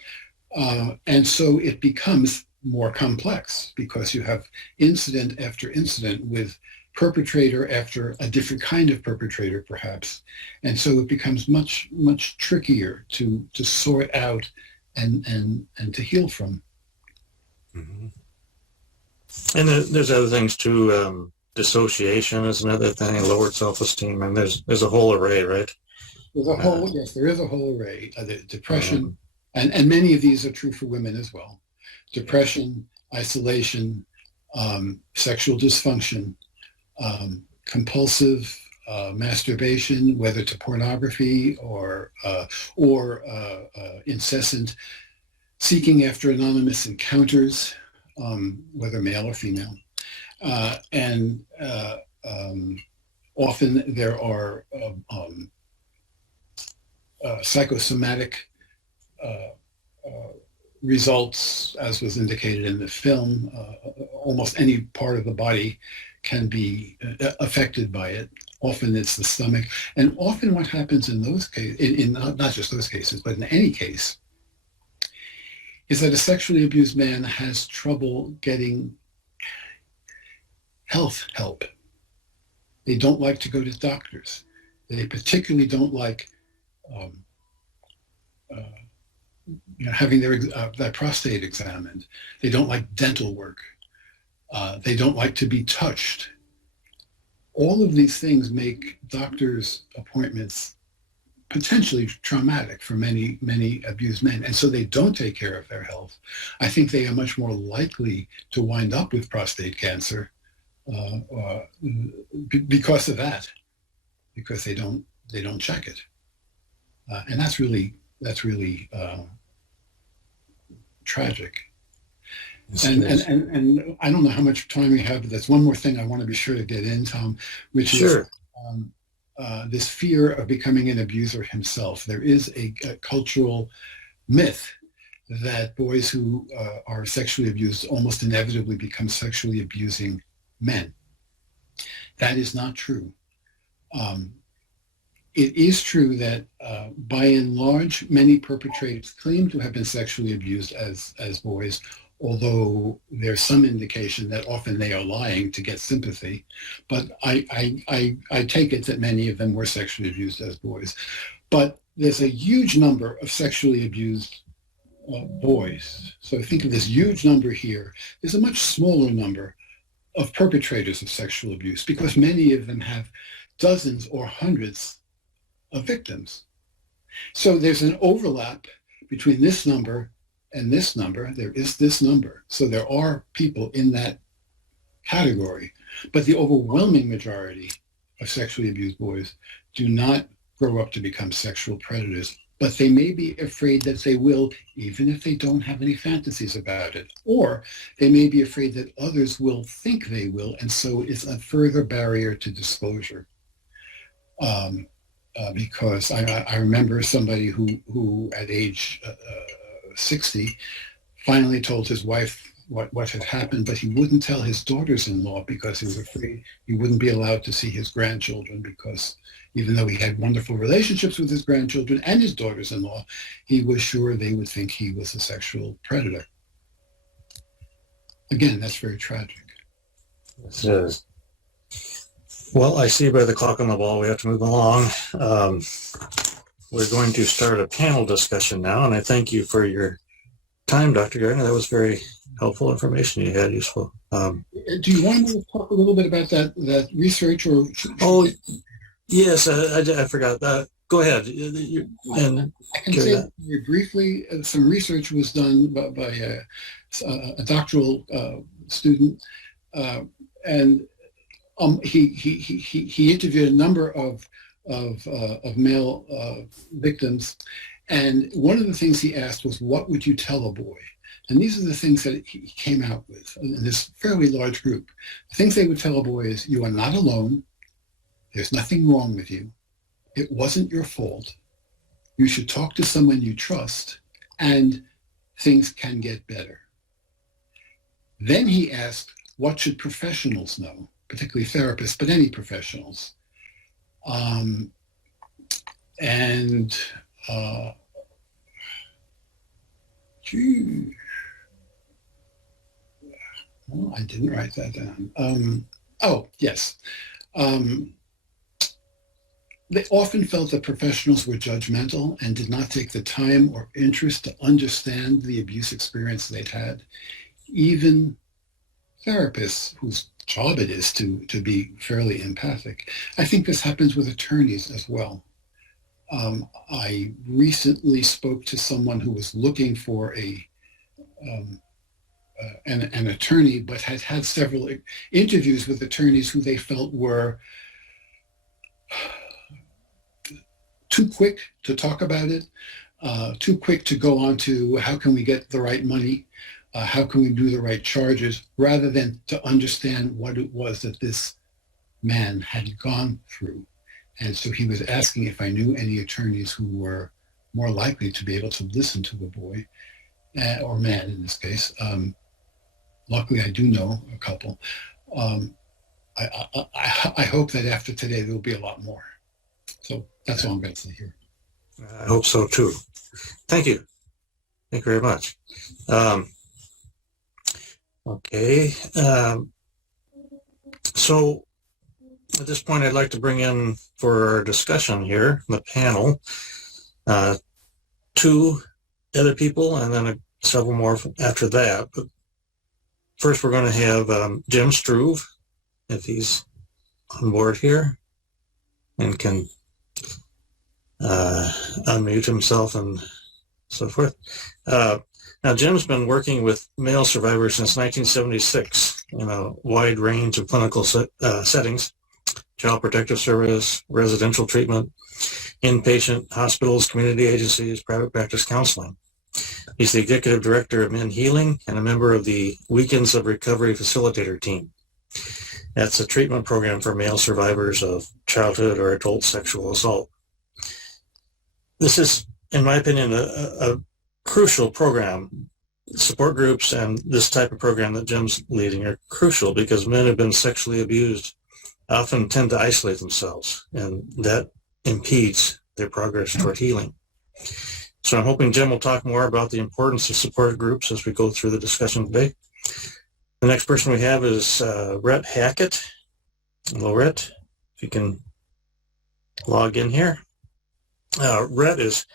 And so it becomes more complex because you have incident after incident with perpetrator after a different kind of perpetrator, perhaps. And so it becomes much, much trickier to sort out and to heal from. Mm-hmm. And there's other things too. Dissociation is another thing, lowered self-esteem, and there's a whole array, right? There's a whole, yes, there is a whole array. Depression, and many of these are true for women as well. Depression, isolation, sexual dysfunction, compulsive masturbation, whether to pornography or incessant seeking after anonymous encounters, whether male or female. And often there are psychosomatic results, as was indicated in the film. Almost any part of the body can be affected by it. Often it's the stomach. And often what happens in those cases, in not just those cases, but in any case, is that a sexually abused man has trouble getting health help. They don't like to go to doctors. They particularly don't like having their prostate examined. They don't like dental work. They don't like to be touched. All of these things make doctors' appointments potentially traumatic for many, many abused men. And so they don't take care of their health. I think they are much more likely to wind up with prostate cancer because of that, because they don't check it. And that's really tragic. And I don't know how much time we have, but that's one more thing I want to be sure to get in, Tom, which is this fear of becoming an abuser himself. There is a cultural myth that boys who are sexually abused almost inevitably become sexually abusing men. That is not true. it is true that by and large, many perpetrators claim to have been sexually abused as boys, although there's some indication that often they are lying to get sympathy. But I take it that many of them were sexually abused as boys. But there's a huge number of sexually abused boys. So think of this huge number here. There's a much smaller number of perpetrators of sexual abuse because many of them have dozens or hundreds of victims. So there's an overlap between this number and this number. There is this number. So there are people in that category, but the overwhelming majority of sexually abused boys do not grow up to become sexual predators, but they may be afraid that they will, even if they don't have any fantasies about it. Or they may be afraid that others will think they will, and so it's a further barrier to disclosure. Because I remember somebody who at age 60 finally told his wife what had happened, but he wouldn't tell his daughters-in-law because he was afraid he wouldn't be allowed to see his grandchildren, because even though he had wonderful relationships with his grandchildren and his daughters-in-law, he was sure they would think he was a sexual predator. Again, that's very tragic. This is. Well, I see by the clock on the wall we have to move along. We're going to start a panel discussion now, and I thank you for your time, Dr. Gartner. That was very helpful information you had, useful. Do you want to talk a little bit about that research? Or Oh, yes, I forgot that. Go ahead. And I can say very briefly, some research was done by a doctoral student, and he interviewed a number of male victims, and one of the things he asked was, "What would you tell a boy?" And these are the things that he came out with in this fairly large group. The things they would tell a boy is, "You are not alone. There's nothing wrong with you. It wasn't your fault. You should talk to someone you trust, and things can get better." Then he asked, what should professionals know, particularly therapists, but any professionals? Well, I didn't write that down. Oh, yes. They often felt that professionals were judgmental and did not take the time or interest to understand the abuse experience they'd had. Even therapists, whose job it is to be fairly empathic. I think this happens with attorneys as well. I recently spoke to someone who was looking for an attorney, but had had several interviews with attorneys who they felt were too quick to talk about it, too quick to go on to how can we get the right money, how can we do the right charges, rather than to understand what it was that this man had gone through. And so he was asking if I knew any attorneys who were more likely to be able to listen to the boy, or man in this case. Luckily, I do know a couple. I hope that after today, there'll be a lot more. So that's all I'm going to say here. I hope so, too. Thank you. Thank you very much. Okay. So at this point, I'd like to bring in for our discussion here, the panel, two other people and then several more after that. But first, we're going to have Jim Struve, if he's on board here and can unmute himself and so forth. Now, Jim's been working with male survivors since 1976 in a wide range of clinical settings: child protective service, residential treatment, inpatient hospitals, community agencies, private practice counseling. He's the executive director of Men Healing and a member of the Weekends of Recovery Facilitator team. That's a treatment program for male survivors of childhood or adult sexual assault. This is, in my opinion, a crucial program. Support groups and this type of program that Jim's leading are crucial because men who've been sexually abused often tend to isolate themselves, and that impedes their progress toward healing. So I'm hoping Jim will talk more about the importance of support groups as we go through the discussion today. The next person we have is Rhett Hacket. Hello, Rhett. If you can log in here. Rhett is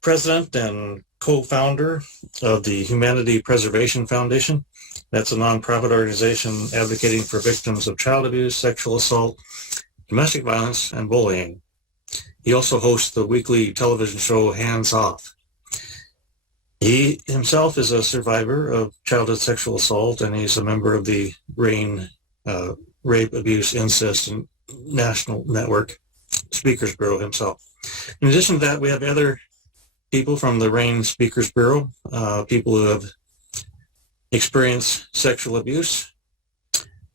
president and co-founder of the Humanity Preservation Foundation. That's a nonprofit organization advocating for victims of child abuse, sexual assault, domestic violence, and bullying. He also hosts the weekly television show Hands Off. He himself is a survivor of childhood sexual assault, and he's a member of the RAIN Rape, Abuse, Incest, and National Network Speakers Bureau himself. In addition to that, we have other people from the RAIN Speakers Bureau, people who have experienced sexual abuse.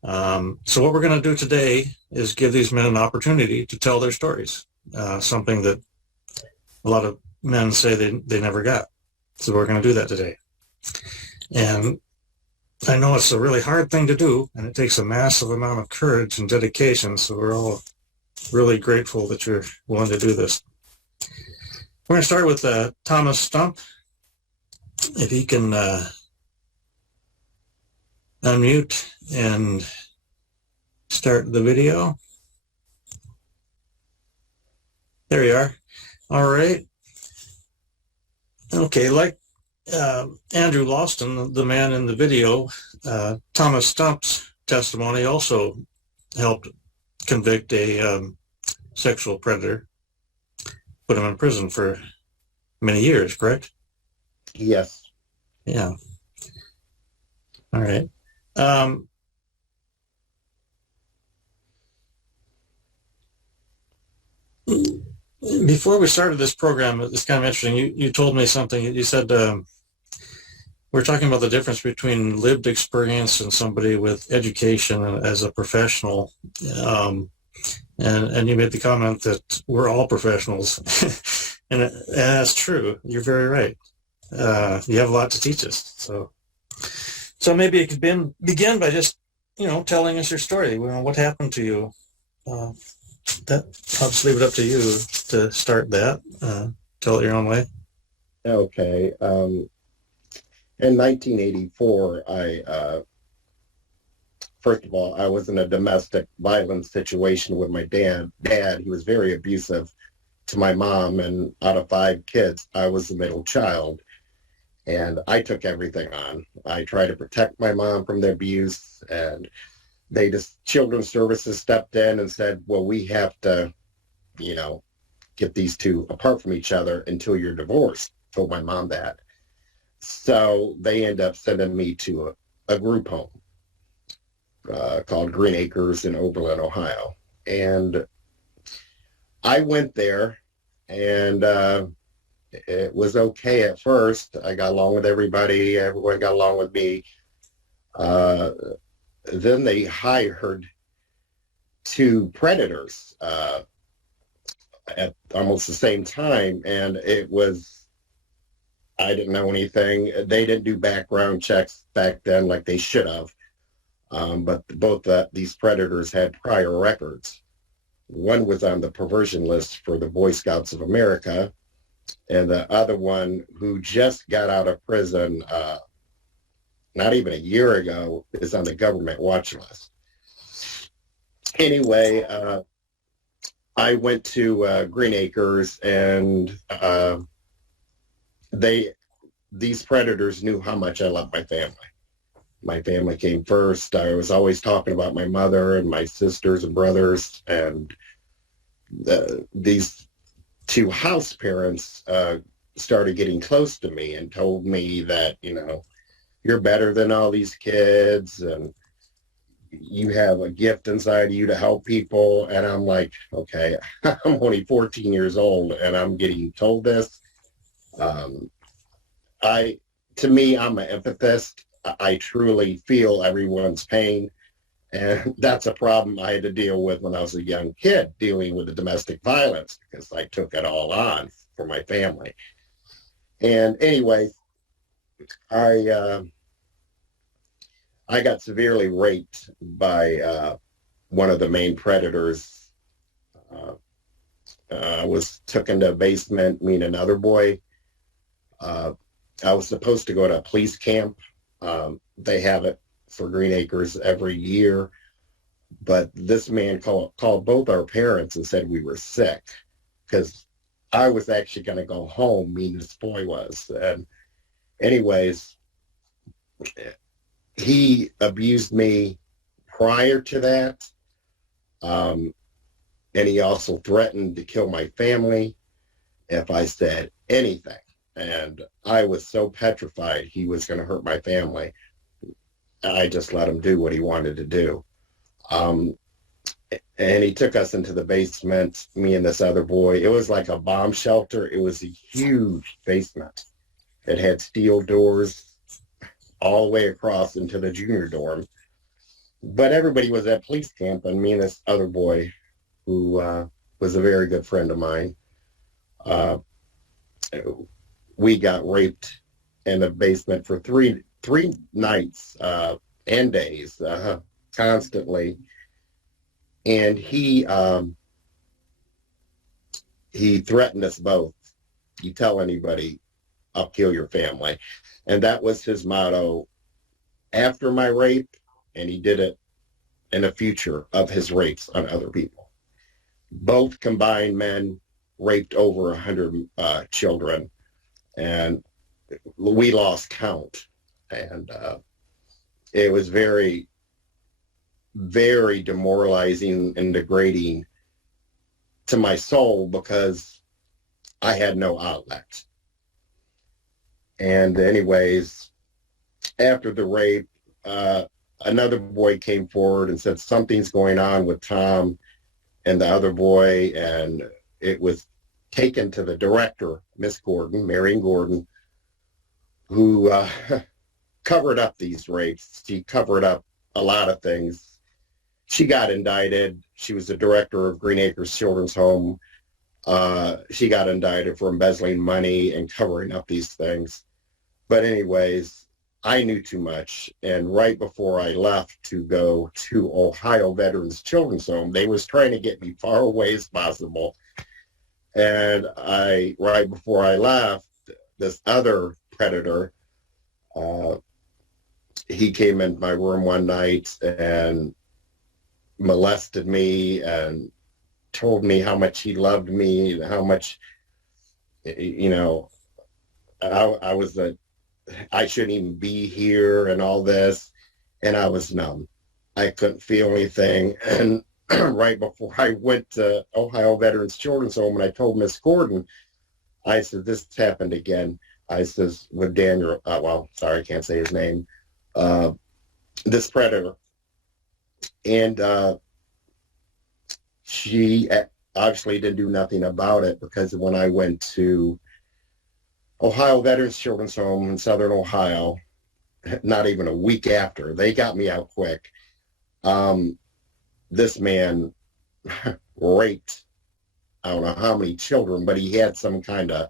So what we're going to do today is give these men an opportunity to tell their stories, something that a lot of men say they never got. So we're going to do that today. And I know it's a really hard thing to do, and it takes a massive amount of courage and dedication, so we're all really grateful that you're willing to do this. We're going to start with Thomas Stump. If he can unmute and start the video. There you are. All right. Okay, like Andrew Lawston, the man in the video, Thomas Stump's testimony also helped convict a sexual predator, put him in prison for many years, correct? Yes. Yeah. All right. Before we started this program, it's kind of interesting. You told me something. You said we're talking about the difference between lived experience and somebody with education as a professional, and you made the comment that we're all professionals, and that's true. You're very right. You have a lot to teach us. So maybe it could begin by just telling us your story. What happened to you. I'll just leave it up to you to start that. Tell it your own way. Okay. In 1984, first of all, I was in a domestic violence situation with my dad. He was very abusive to my mom, and out of 5 kids, I was the middle child. And I took everything on. I tried to protect my mom from the abuse, and Children's Services stepped in and said, well, we have to, get these two apart from each other until you're divorced. Told my mom that. So they ended up sending me to a group home called Green Acres in Oberlin, Ohio. And I went there, and it was okay at first. I got along with everybody. Everyone got along with me. Then they hired 2 predators at almost the same time, and I didn't know anything. They didn't do background checks back then like they should have, but both these predators had prior records. One was on the perversion list for the Boy Scouts of America, and the other one, who just got out of prison not even a year ago, is on the government watch list. Anyway, I went to Green Acres, and these predators knew how much I loved my family. My family came first. I was always talking about my mother and my sisters and brothers, and these 2 house parents started getting close to me and told me that, you're better than all these kids, and you have a gift inside of you to help people. And I'm like, okay, I'm only 14 years old, and I'm getting told this. To me, I'm an empathist. I truly feel everyone's pain. And that's a problem I had to deal with when I was a young kid, dealing with the domestic violence, because I took it all on for my family. And anyway, I got severely raped by one of the main predators was took into a basement, me and another boy. I was supposed to go to a police camp. They have it for Green Acres every year. But this man called both our parents and said we were sick because I was actually going to go home, me and this boy was. And anyways, he abused me prior to that. And he also threatened to kill my family if I said anything. And I was so petrified he was going to hurt my family. I just let him do what he wanted to do. And he took us into the basement, me and this other boy. It was like a bomb shelter. It was a huge basement. It had steel doors all the way across into the junior dorm. But everybody was at police camp, and me and this other boy, who was a very good friend of mine, we got raped in the basement for three nights and days, constantly. And he threatened us both. You tell anybody, I'll kill your family. And that was his motto after my rape, and he did it in the future of his rapes on other people. Both combined men raped over 100 children, and we lost count. And it was very, very demoralizing and degrading to my soul because I had no outlet. And anyways, after the rape, another boy came forward and said something's going on with Tom and the other boy, and it was taken to the director, Miss Gordon, Marion Gordon, who covered up these rapes. She covered up a lot of things. She got indicted. She was the director of Green Acres Children's Home. She got indicted for embezzling money and covering up these things. But anyways, I knew too much. And right before I left to go to Ohio Veterans Children's Home, they was trying to get me far away as possible. And right before I left, this other predator, he came in my room one night and molested me and told me how much he loved me and how much, you know, I shouldn't even be here and all this. And I was numb. I couldn't feel anything. And right before I went to Ohio Veterans Children's Home and I told Miss Gordon, I said, this happened again. I says, with Daniel, well, sorry, I can't say his name, this predator. And she obviously didn't do nothing about it, because when I went to Ohio Veterans Children's Home in Southern Ohio, not even a week after, they got me out quick. This man raped, I don't know how many children, but he had some kind of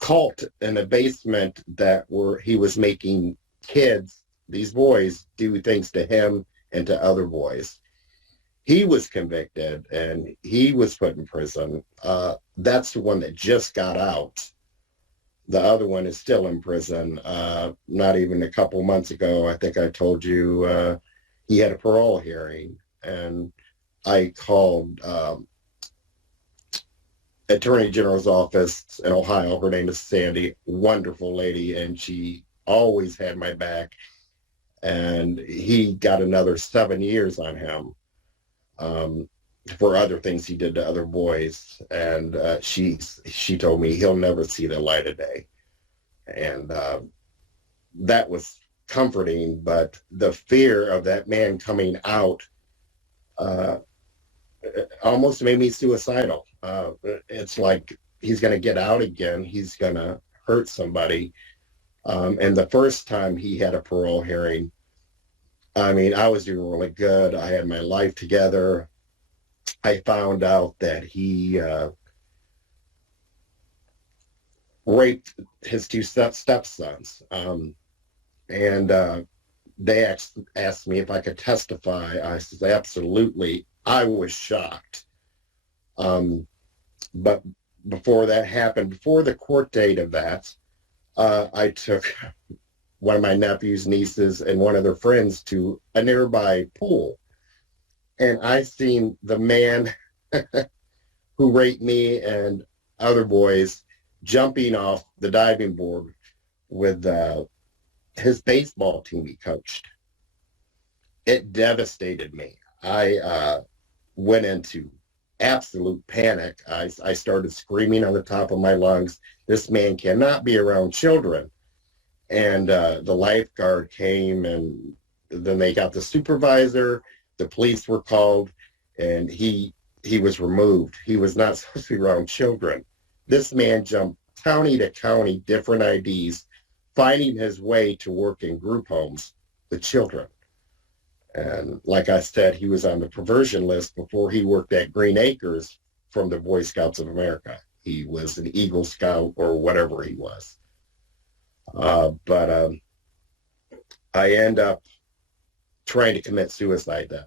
cult in the basement he was making kids, these boys, do things to him and to other boys. He was convicted and he was put in prison. That's the one that just got out. The other one is still in prison. Not even a couple months ago, I think I told you, he had a parole hearing, and I called Attorney General's office in Ohio. Her name is Sandy, wonderful lady, and she always had my back. And he got another 7 years on him for other things he did to other boys. And she told me he'll never see the light of day. And that was comforting, but the fear of that man coming out almost made me suicidal. It's like he's going to get out again. He's going to hurt somebody. And the first time he had a parole hearing, I mean, I was doing really good. I had my life together. I found out that he raped his two stepsons. And they asked me if I could testify. I said, absolutely. I was shocked. But before that happened, before the court date of that, I took one of my nephews, nieces, and one of their friends to a nearby pool. And I seen the man who raped me and other boys jumping off the diving board with his baseball team he coached. It devastated me. I went into absolute panic. I started screaming on the top of my lungs, this man cannot be around children. And the lifeguard came, and then they got the supervisor, the police were called, and he was removed. He was not supposed to be around children. This man jumped county to county, different IDs, finding his way to work in group homes with children. And like I said, he was on the perversion list before he worked at Green Acres from the Boy Scouts of America. He was an Eagle Scout or whatever he was. But I end up trying to commit suicide then.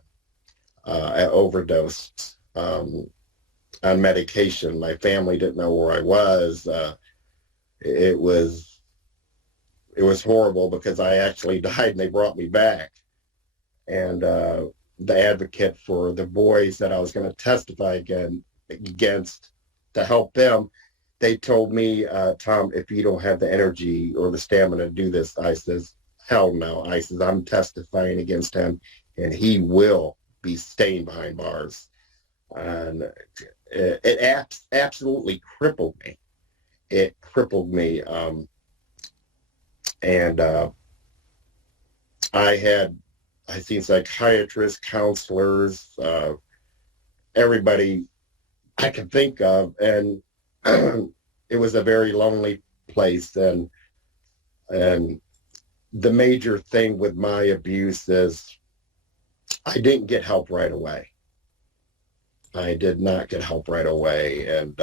I overdosed on medication. My family didn't know where I was. It was horrible because I actually died and they brought me back. And the advocate for the boys that I was going to testify against to help them, they told me, Tom, if you don't have the energy or the stamina to do this, I says, hell no. I says, I'm testifying against him and he will be staying behind bars. And it absolutely crippled me. It crippled me. I seen psychiatrists, counselors, everybody I could think of, and it was a very lonely place. And the major thing with my abuse is I didn't get help right away. I did not get help right away, and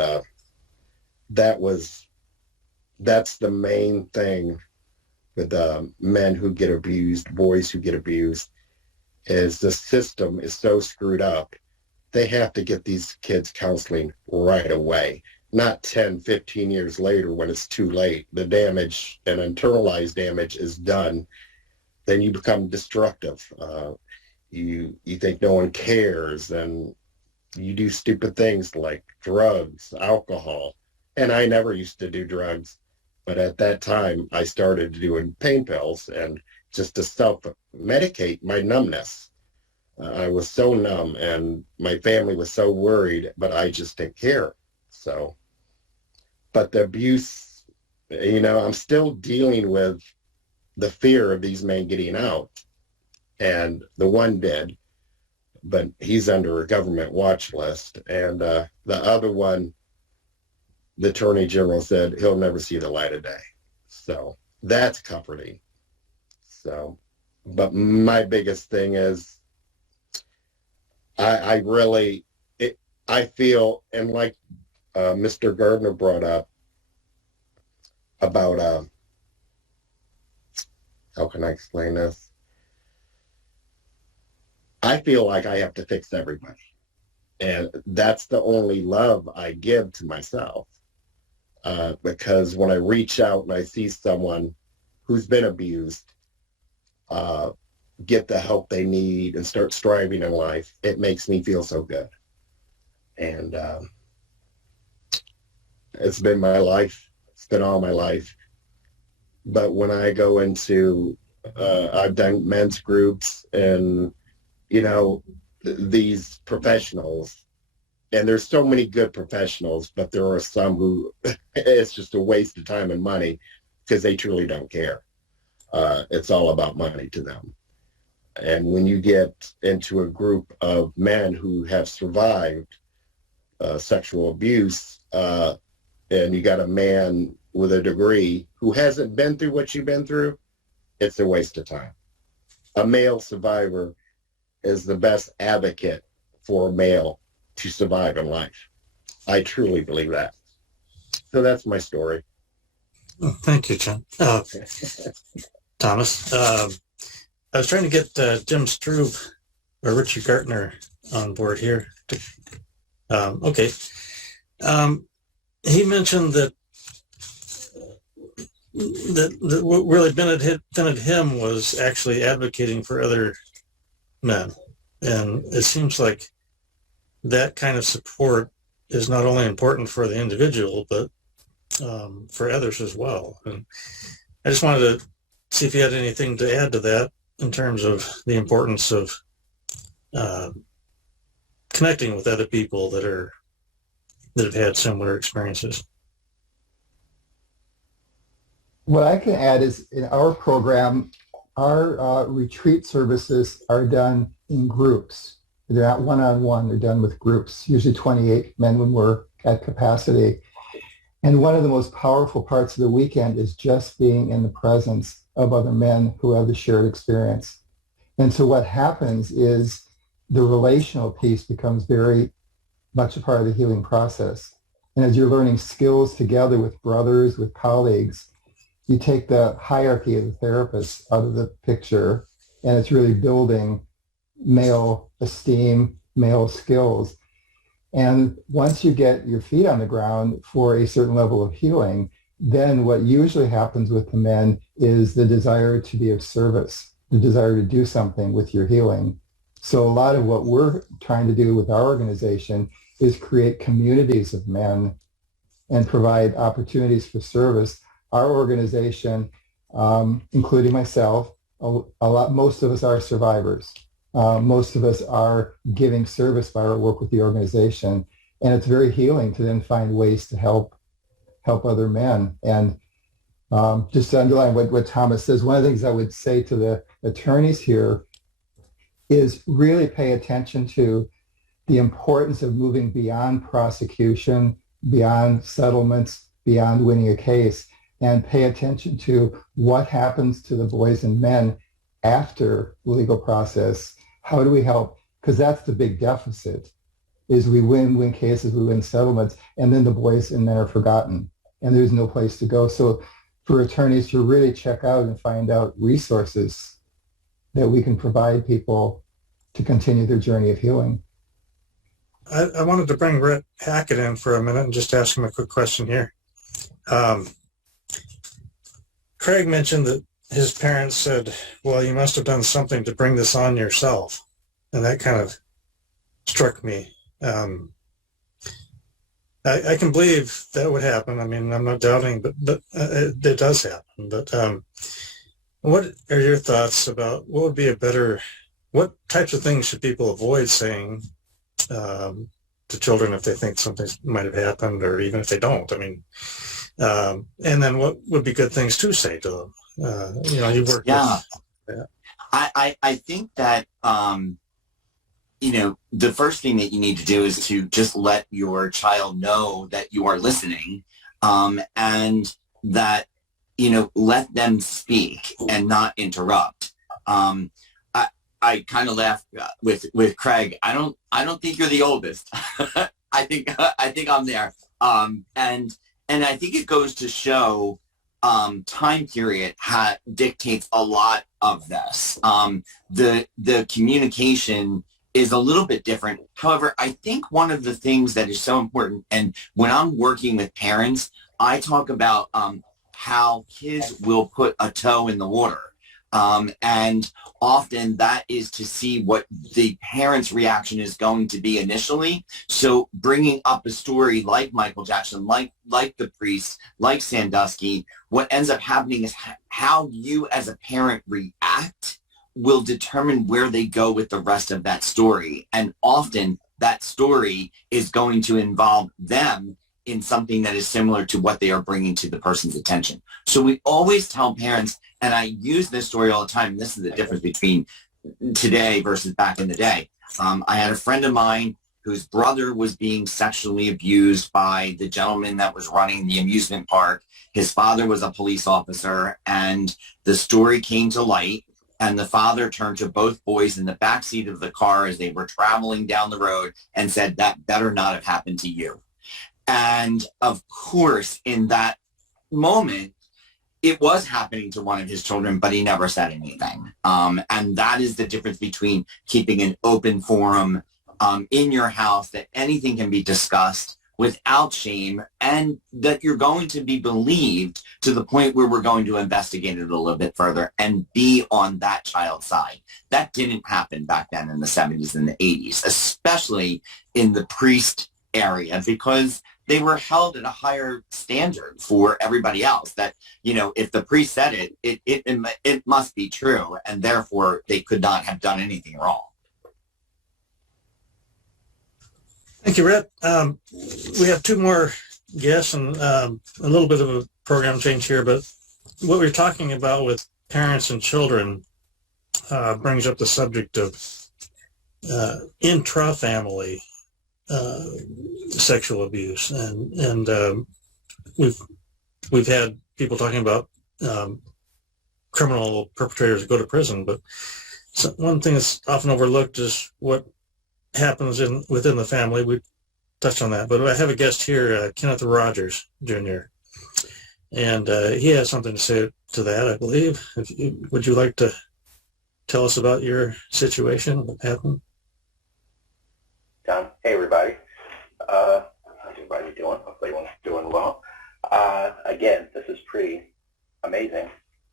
that's the main thing with men who get abused, boys who get abused, is the system is so screwed up. They have to get these kids counseling right away, not 10, 15 years later when it's too late. The damage and internalized damage is done. Then you become destructive. You think no one cares, and you do stupid things like drugs, alcohol. And I never used to do drugs. But at that time, I started doing pain pills and just to self-medicate my numbness. I was so numb and my family was so worried, but I just didn't care. So, but the abuse, I'm still dealing with the fear of these men getting out. And the one did, but he's under a government watch list. And the other one, the Attorney General said he'll never see the light of day. So that's comforting. So, but my biggest thing is I feel, and like Mr. Gartner brought up about, how can I explain this? I feel like I have to fix everybody. And that's the only love I give to myself. Because when I reach out and I see someone who's been abused get the help they need and start striving in life, it makes me feel so good. And it's been my life. It's been all my life. But when I go into, I've done men's groups and, these professionals, and there's so many good professionals, but there are some who it's just a waste of time and money because they truly don't care. It's all about money to them. And when you get into a group of men who have survived sexual abuse, and you got a man with a degree who hasn't been through what you've been through, it's a waste of time. A male survivor is the best advocate for a male to survive in life. I truly believe that. So that's my story. Oh, thank you, John. Thomas. I was trying to get Jim Struve or Richard Gartner on board here. Okay. He mentioned that what really benefited him was actually advocating for other men. And it seems like that kind of support is not only important for the individual, but for others as well. And I just wanted to see if you had anything to add to that in terms of the importance of connecting with other people that have had similar experiences. What I can add is in our program, our retreat services are done in groups. They're not one-on-one, they're done with groups, usually 28 men when we're at capacity. And one of the most powerful parts of the weekend is just being in the presence of other men who have the shared experience. And so what happens is the relational piece becomes very much a part of the healing process. And as you're learning skills together with brothers, with colleagues, you take the hierarchy of the therapist out of the picture, and it's really building male esteem, male skills. And once you get your feet on the ground for a certain level of healing, then what usually happens with the men is the desire to be of service, the desire to do something with your healing. So a lot of what we're trying to do with our organization is create communities of men and provide opportunities for service. Our organization, including myself, most of us are survivors. Most of us are giving service by our work with the organization. And it's very healing to then find ways to help other men. And just to underline what Thomas says, one of the things I would say to the attorneys here is really pay attention to the importance of moving beyond prosecution, beyond settlements, beyond winning a case, and pay attention to what happens to the boys and men after the legal process. How do we help? Because that's the big deficit, is we win cases, we win settlements, and then the boys and men are forgotten, and there's no place to go. So for attorneys to really check out and find out resources that we can provide people to continue their journey of healing. I wanted to bring Rhett Hacket in for a minute and just ask him a quick question here. Craig mentioned that his parents said, well, you must have done something to bring this on yourself. And that kind of struck me. I can believe that would happen. I mean, I'm not doubting, but it does happen. But what are your thoughts about what types of things should people avoid saying to children if they think something might have happened, or even if they don't? I mean, and then what would be good things to say to them? You work with. Yeah. I think that, the first thing that you need to do is to just let your child know that you are listening, and that, let them speak and not interrupt. I kind of laugh with Craig. I don't think you're the oldest. I think I'm there. And I think it goes to show time period dictates a lot of this. The communication is a little bit different. However, I think one of the things that is so important, and when I'm working with parents, I talk about how kids will put a toe in the water. And often that is to see what the parent's reaction is going to be initially. So bringing up a story like Michael Jackson, like the priest, like Sandusky, what ends up happening is how you as a parent react will determine where they go with the rest of that story. And often that story is going to involve them in something that is similar to what they are bringing to the person's attention. So we always tell parents, and I use this story all the time, and this is the difference between today versus back in the day. I had a friend of mine whose brother was being sexually abused by the gentleman that was running the amusement park. His father was a police officer, and the story came to light, and the father turned to both boys in the backseat of the car as they were traveling down the road and said, "That better not have happened to you." And of course, in that moment, it was happening to one of his children, but he never said anything. And that is the difference between keeping an open forum in your house that anything can be discussed, without shame, and that you're going to be believed to the point where we're going to investigate it a little bit further and be on that child's side. That didn't happen back then in the 70s and the 80s, especially in the priest area, because they were held at a higher standard for everybody else, that, you know, if the priest said it must be true, and therefore they could not have done anything wrong. Thank you, Rhett. We have two more guests and a little bit of a program change here, but what we're talking about with parents and children brings up the subject of intra-family sexual abuse, and we've had people talking about criminal perpetrators that go to prison, but one thing that's often overlooked is what happens within the family. We touched on that, but I have a guest here, Kenneth Rogers Jr., and he has something to say to that, I believe. Would you like to tell us about your situation? What happened? Hey everybody. How's everybody doing? Hopefully everyone's doing well. Again, this is pretty amazing.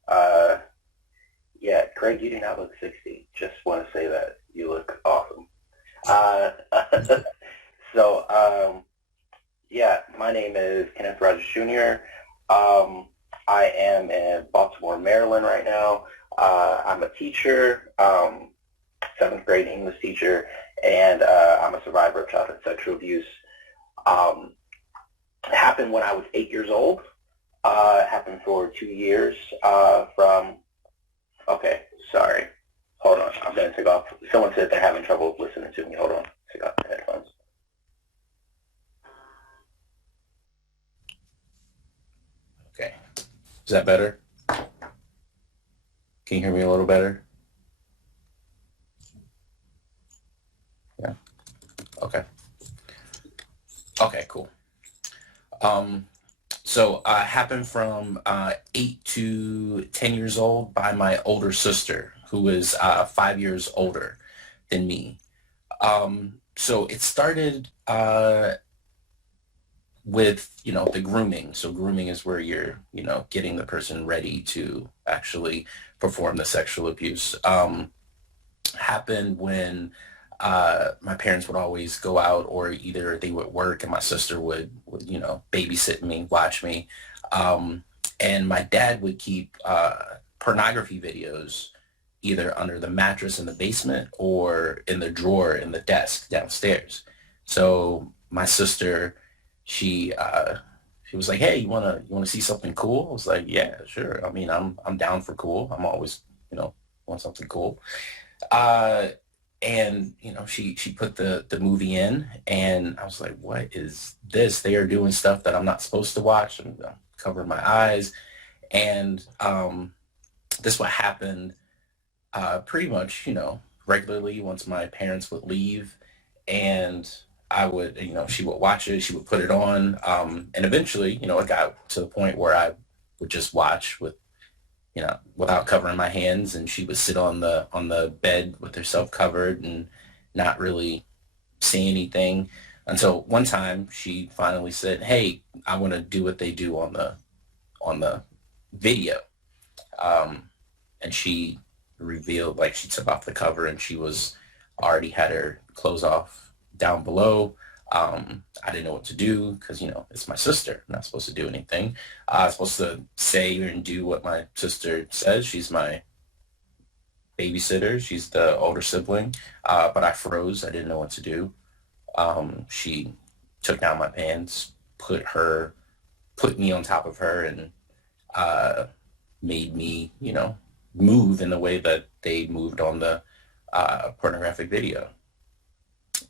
Yeah, Craig, you do not look 60. Just want to say that. You look awesome. Yeah, my name is Kenneth Rogers Jr. I am in Baltimore, Maryland right now. I'm a teacher, 7th grade English teacher, and I'm a survivor of childhood sexual abuse. It happened when I was 8 years old. It happened for 2 years okay, sorry. Hold on, I'm going to take off. Someone said they're having trouble listening to me. Hold on, take off the headphones. Okay, is that better? Can you hear me a little better? Yeah, okay. Okay, cool. So happened from 8 to 10 years old by my older sister, who was 5 years older than me. So it started with, you know, the grooming. So grooming is where you're, you know, getting the person ready to actually perform the sexual abuse. Happened when my parents would always go out, or either they would work and my sister would you know, babysit me, watch me. And my dad would keep pornography videos either under the mattress in the basement or in the drawer in the desk downstairs. So my sister, she was like, "Hey, you wanna see something cool?" I was like, "Yeah, sure. I mean, I'm down for cool. I'm always, you know, want something cool." And you know, she put the movie in, and I was like, "What is this? They are doing stuff that I'm not supposed to watch." I'm covering my eyes, and this what happened pretty much, you know, regularly once my parents would leave, and I would, you know, she would watch it, she would put it on, and eventually, you know, it got to the point where I would just watch with, you know, without covering my hands, and she would sit on the bed with herself covered and not really say anything, until one time she finally said, "Hey, I want to do what they do on the video," and she revealed, like, she took off the cover and she was already had her clothes off down below. I didn't know what to do because, you know, it's my sister. I'm not supposed to do anything. I'm supposed to say and do what my sister says. She's my babysitter. She's the older sibling. But I froze. I didn't know what to do. She took down my pants, put me on top of her, and made me, you know, move in the way that they moved on the pornographic video.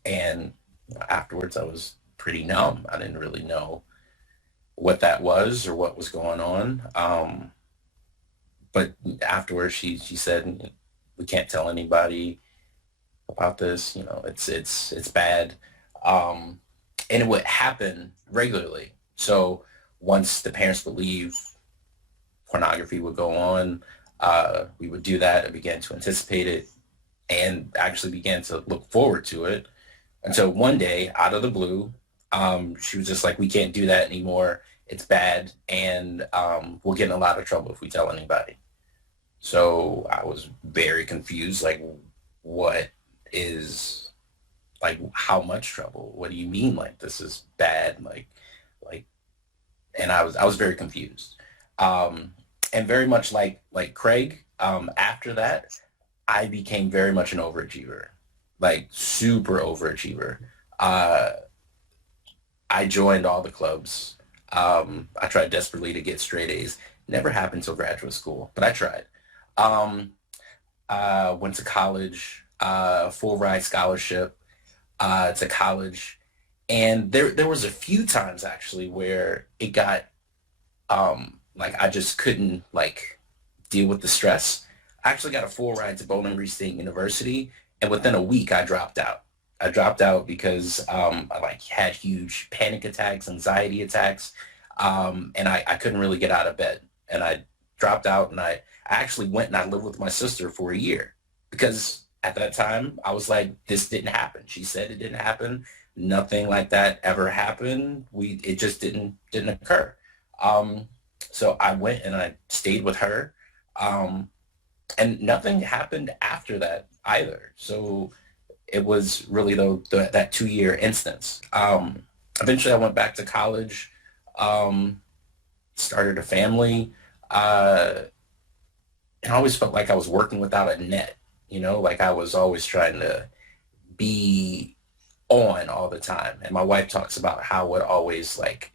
And afterwards I was pretty numb. I didn't really know what that was or what was going on. But afterwards she said, "We can't tell anybody about this, you know, it's bad." And it would happen regularly. So once the parents would leave, pornography would go on. We would do that and began to anticipate it and actually began to look forward to it. And so one day, out of the blue, She was just like, we can't do that anymore. It's bad. And we'll get in a lot of trouble if we tell anybody. So I was very confused. Like, what is, like, how much trouble? What do you mean? Like, this is bad? Like, and I was very confused. And very much like Craig, after that, I became very much an overachiever, like super overachiever. I joined all the clubs. I tried desperately to get straight A's. Never happened till graduate school, but I tried. Went to college, full ride scholarship to college. And there was a few times actually where it got, like I just couldn't like deal with the stress. I actually got a full ride to Bowling Green State University, and within a week I dropped out. I dropped out because I like had huge panic attacks, anxiety attacks, and I couldn't really get out of bed. And I dropped out, and I actually went and I lived with my sister for a year because at that time I was like, this didn't happen. She said it didn't happen. Nothing like that ever happened. It just didn't occur. So I went and I stayed with her, and nothing happened after that either. So it was really that 2-year instance. Eventually I went back to college, started a family, and I always felt like I was working without a net, like I was always trying to be on all the time. And my wife talks about how I would always like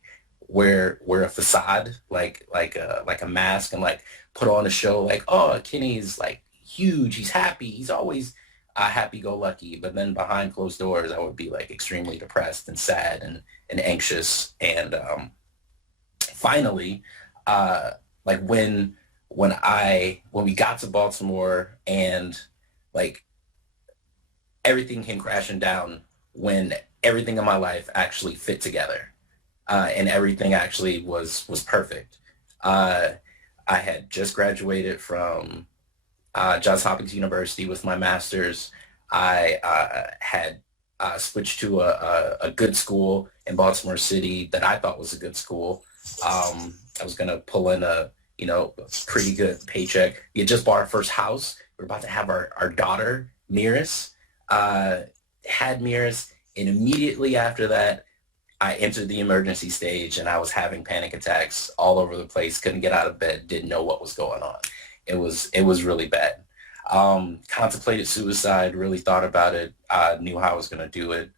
wear a facade, like a mask, and like put on a show like, oh, Kenny's like huge, he's happy, he's always happy-go-lucky, but then behind closed doors I would be like extremely depressed and sad and anxious. And finally, like when we got to Baltimore and like everything came crashing down, when everything in my life actually fit together, and everything actually was perfect. I had just graduated from Johns Hopkins University with my master's. I had switched to a good school in Baltimore City that I thought was a good school. I was going to pull in a pretty good paycheck. We had just bought our first house. We were about to have our daughter, Miris. Had Miris, and immediately after that, I entered the emergency stage, and I was having panic attacks all over the place. Couldn't get out of bed. Didn't know what was going on. It was really bad. Contemplated suicide. Really thought about it. Knew how I was going to do it.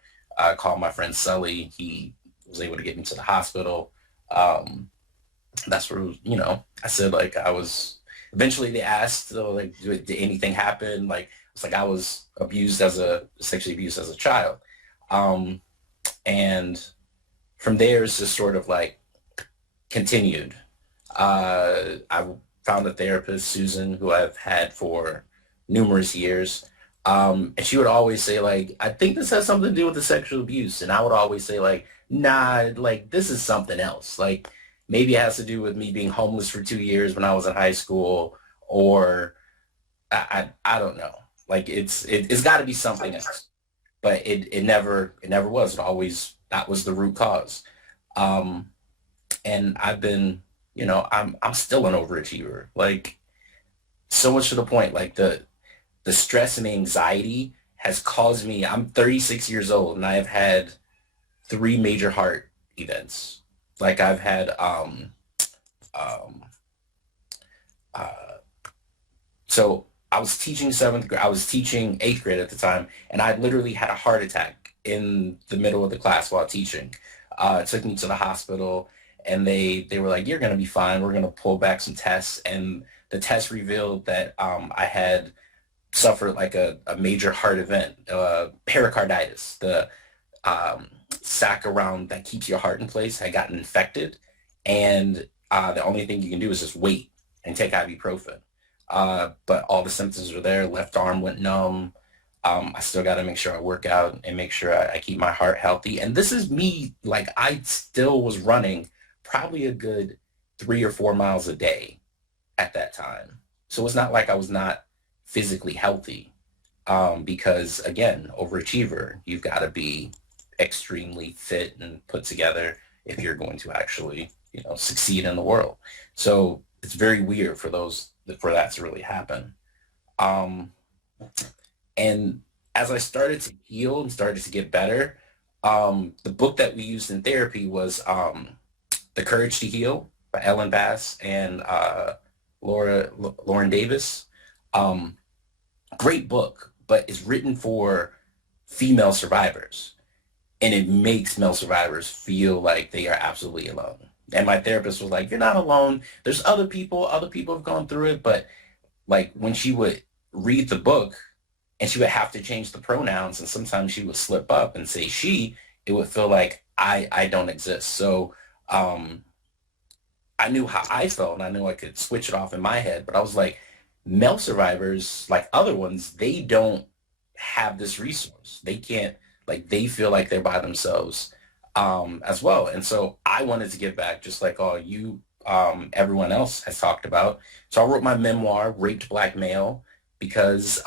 Called my friend Sully. He was able to get me to the hospital. That's where I said like I was. Eventually, they asked like, did anything happen? Like it's like I was sexually abused as a child. And from there, it's just sort of like continued. I found a therapist, Susan, who I've had for numerous years. And she would always say like, I think this has something to do with the sexual abuse. And I would always say like, nah, like this is something else. Like maybe it has to do with me being homeless for 2 years when I was in high school, or I don't know. Like it's got to be something else. But it never was. It always, that was the root cause. And I've been, I'm still an overachiever. Like so much to the point, like the stress and the anxiety has caused me, I'm 36 years old and I have had 3 major heart events. Like I've had, so I was teaching 7th grade, I was teaching 8th grade at the time, and I literally had a heart attack in the middle of the class while teaching. It took me to the hospital, and they were like, you're going to be fine. We're going to pull back some tests. And the test revealed that I had suffered like a major heart event, pericarditis. The sac around that keeps your heart in place had gotten infected. And the only thing you can do is just wait and take ibuprofen. But all the symptoms were there. Left arm went numb. I still got to make sure I work out and make sure I keep my heart healthy. And this is me, like I still was running probably a good 3 or 4 miles a day at that time. So it's not like I was not physically healthy, because again, overachiever, you've got to be extremely fit and put together if you're going to actually, succeed in the world. So it's very weird for that to really happen. And as I started to heal and started to get better, the book that we used in therapy was The Courage to Heal by Ellen Bass and Lauren Davis. Great book, but it's written for female survivors. And it makes male survivors feel like they are absolutely alone. And my therapist was like, you're not alone. There's other people have gone through it. But like when she would read the book and she would have to change the pronouns, and sometimes she would slip up and say she, it would feel like I don't exist. So I knew how I felt, and I knew I could switch it off in my head. But I was like, male survivors, like other ones, they don't have this resource. They can't, like, they feel like they're by themselves as well. And so I wanted to give back, just like all you, everyone else has talked about. So I wrote my memoir, Raped Black Male, because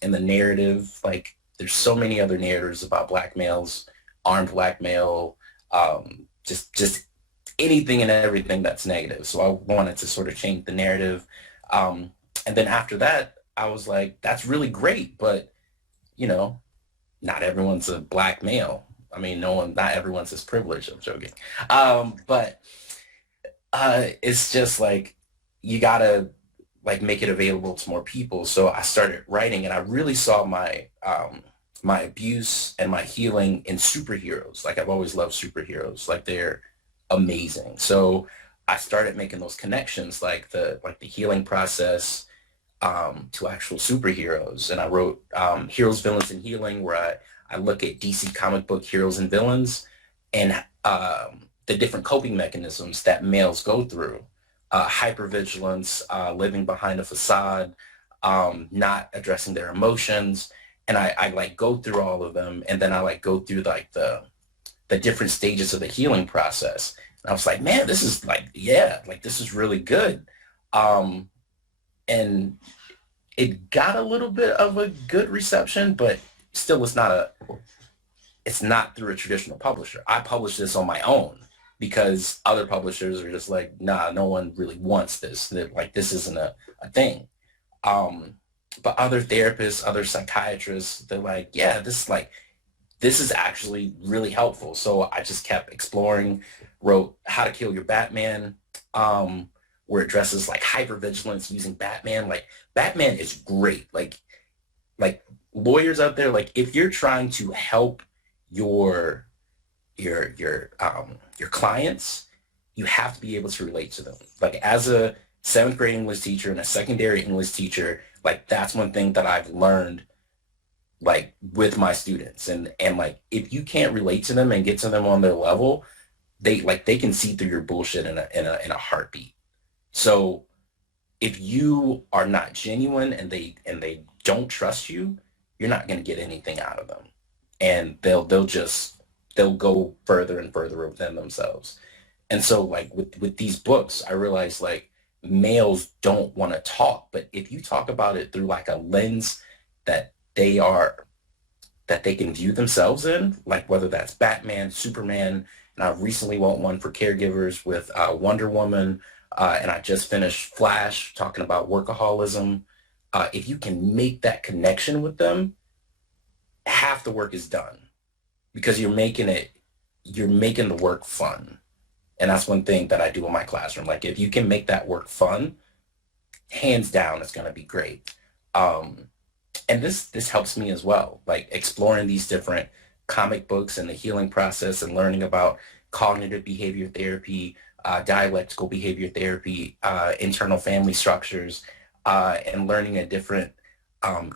in the narrative, like, there's so many other narratives about black males, armed black male, just anything and everything that's negative. So I wanted to sort of change the narrative. And then after that, I was like, that's really great, but, not everyone's a black male. I mean, not everyone's as privileged. I'm joking. But it's just like, you gotta like make it available to more people. So I started writing, and I really saw my abuse and my healing in superheroes. Like, I've always loved superheroes. Like, they're amazing. So I started making those connections, like the healing process to actual superheroes. And I wrote Heroes, Villains, and Healing, where I look at DC comic book heroes and villains and the different coping mechanisms that males go through. Hypervigilance, living behind a facade, not addressing their emotions. And I like go through all of them. And then I like go through like the different stages of the healing process. And I was like, man, this is like, yeah, like this is really good. And it got a little bit of a good reception, but still it's not through a traditional publisher. I published this on my own because other publishers are just like, nah, no one really wants this. Like, this isn't a thing. But other therapists, other psychiatrists, they're like, yeah, this is actually really helpful. So I just kept exploring, wrote How to Kill Your Batman, where it addresses like hypervigilance using Batman. Like, Batman is great. Like lawyers out there, like, if you're trying to help your clients, you have to be able to relate to them. Like, as a 7th grade English teacher and a secondary English teacher, like, that's one thing that I've learned, like, with my students. And like, if you can't relate to them and get to them on their level, they can see through your bullshit in a heartbeat. So if you are not genuine and they don't trust you, you're not going to get anything out of them. And they'll go further and further within themselves. And so like with these books, I realized like males don't want to talk, but if you talk about it through like a lens that they can view themselves in, like whether that's Batman, Superman, and I recently wrote one for caregivers with Wonder Woman, and I just finished Flash talking about workaholism. If you can make that connection with them, half the work is done, because you're making the work fun. And that's one thing that I do in my classroom. Like, if you can make that work fun, hands down, it's going to be great. And this helps me as well, like exploring these different comic books and the healing process and learning about cognitive behavior therapy, dialectical behavior therapy, internal family structures, and learning a different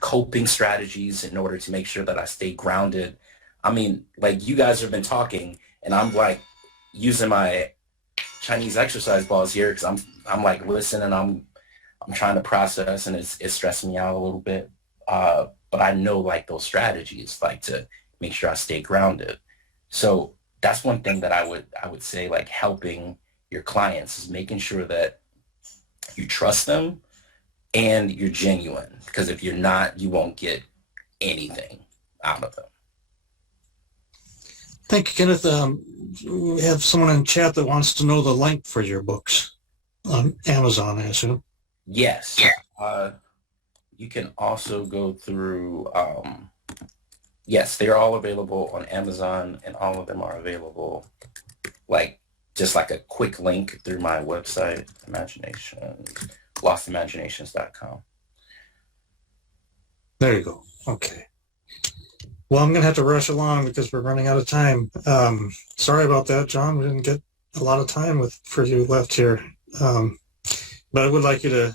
coping strategies in order to make sure that I stay grounded. I mean, like, you guys have been talking and I'm like using my Chinese exercise balls here because I'm like listening, I'm trying to process, and it's stressing me out a little bit. But I know like those strategies, like to make sure I stay grounded. So that's one thing that I would say, like, helping your clients is making sure that you trust them and you're genuine, because if you're not, you won't get anything out of them. Thank you, Kenneth. We have someone in chat that wants to know the link for your books on Amazon, I assume. Yes. You can also go through, yes, they're all available on Amazon, and all of them are available, just like a quick link through my website, lostimaginations.com. There you go. Okay. Well, I'm going to have to rush along because we're running out of time. Sorry about that, John. We didn't get a lot of time for you left here. But I would like you to at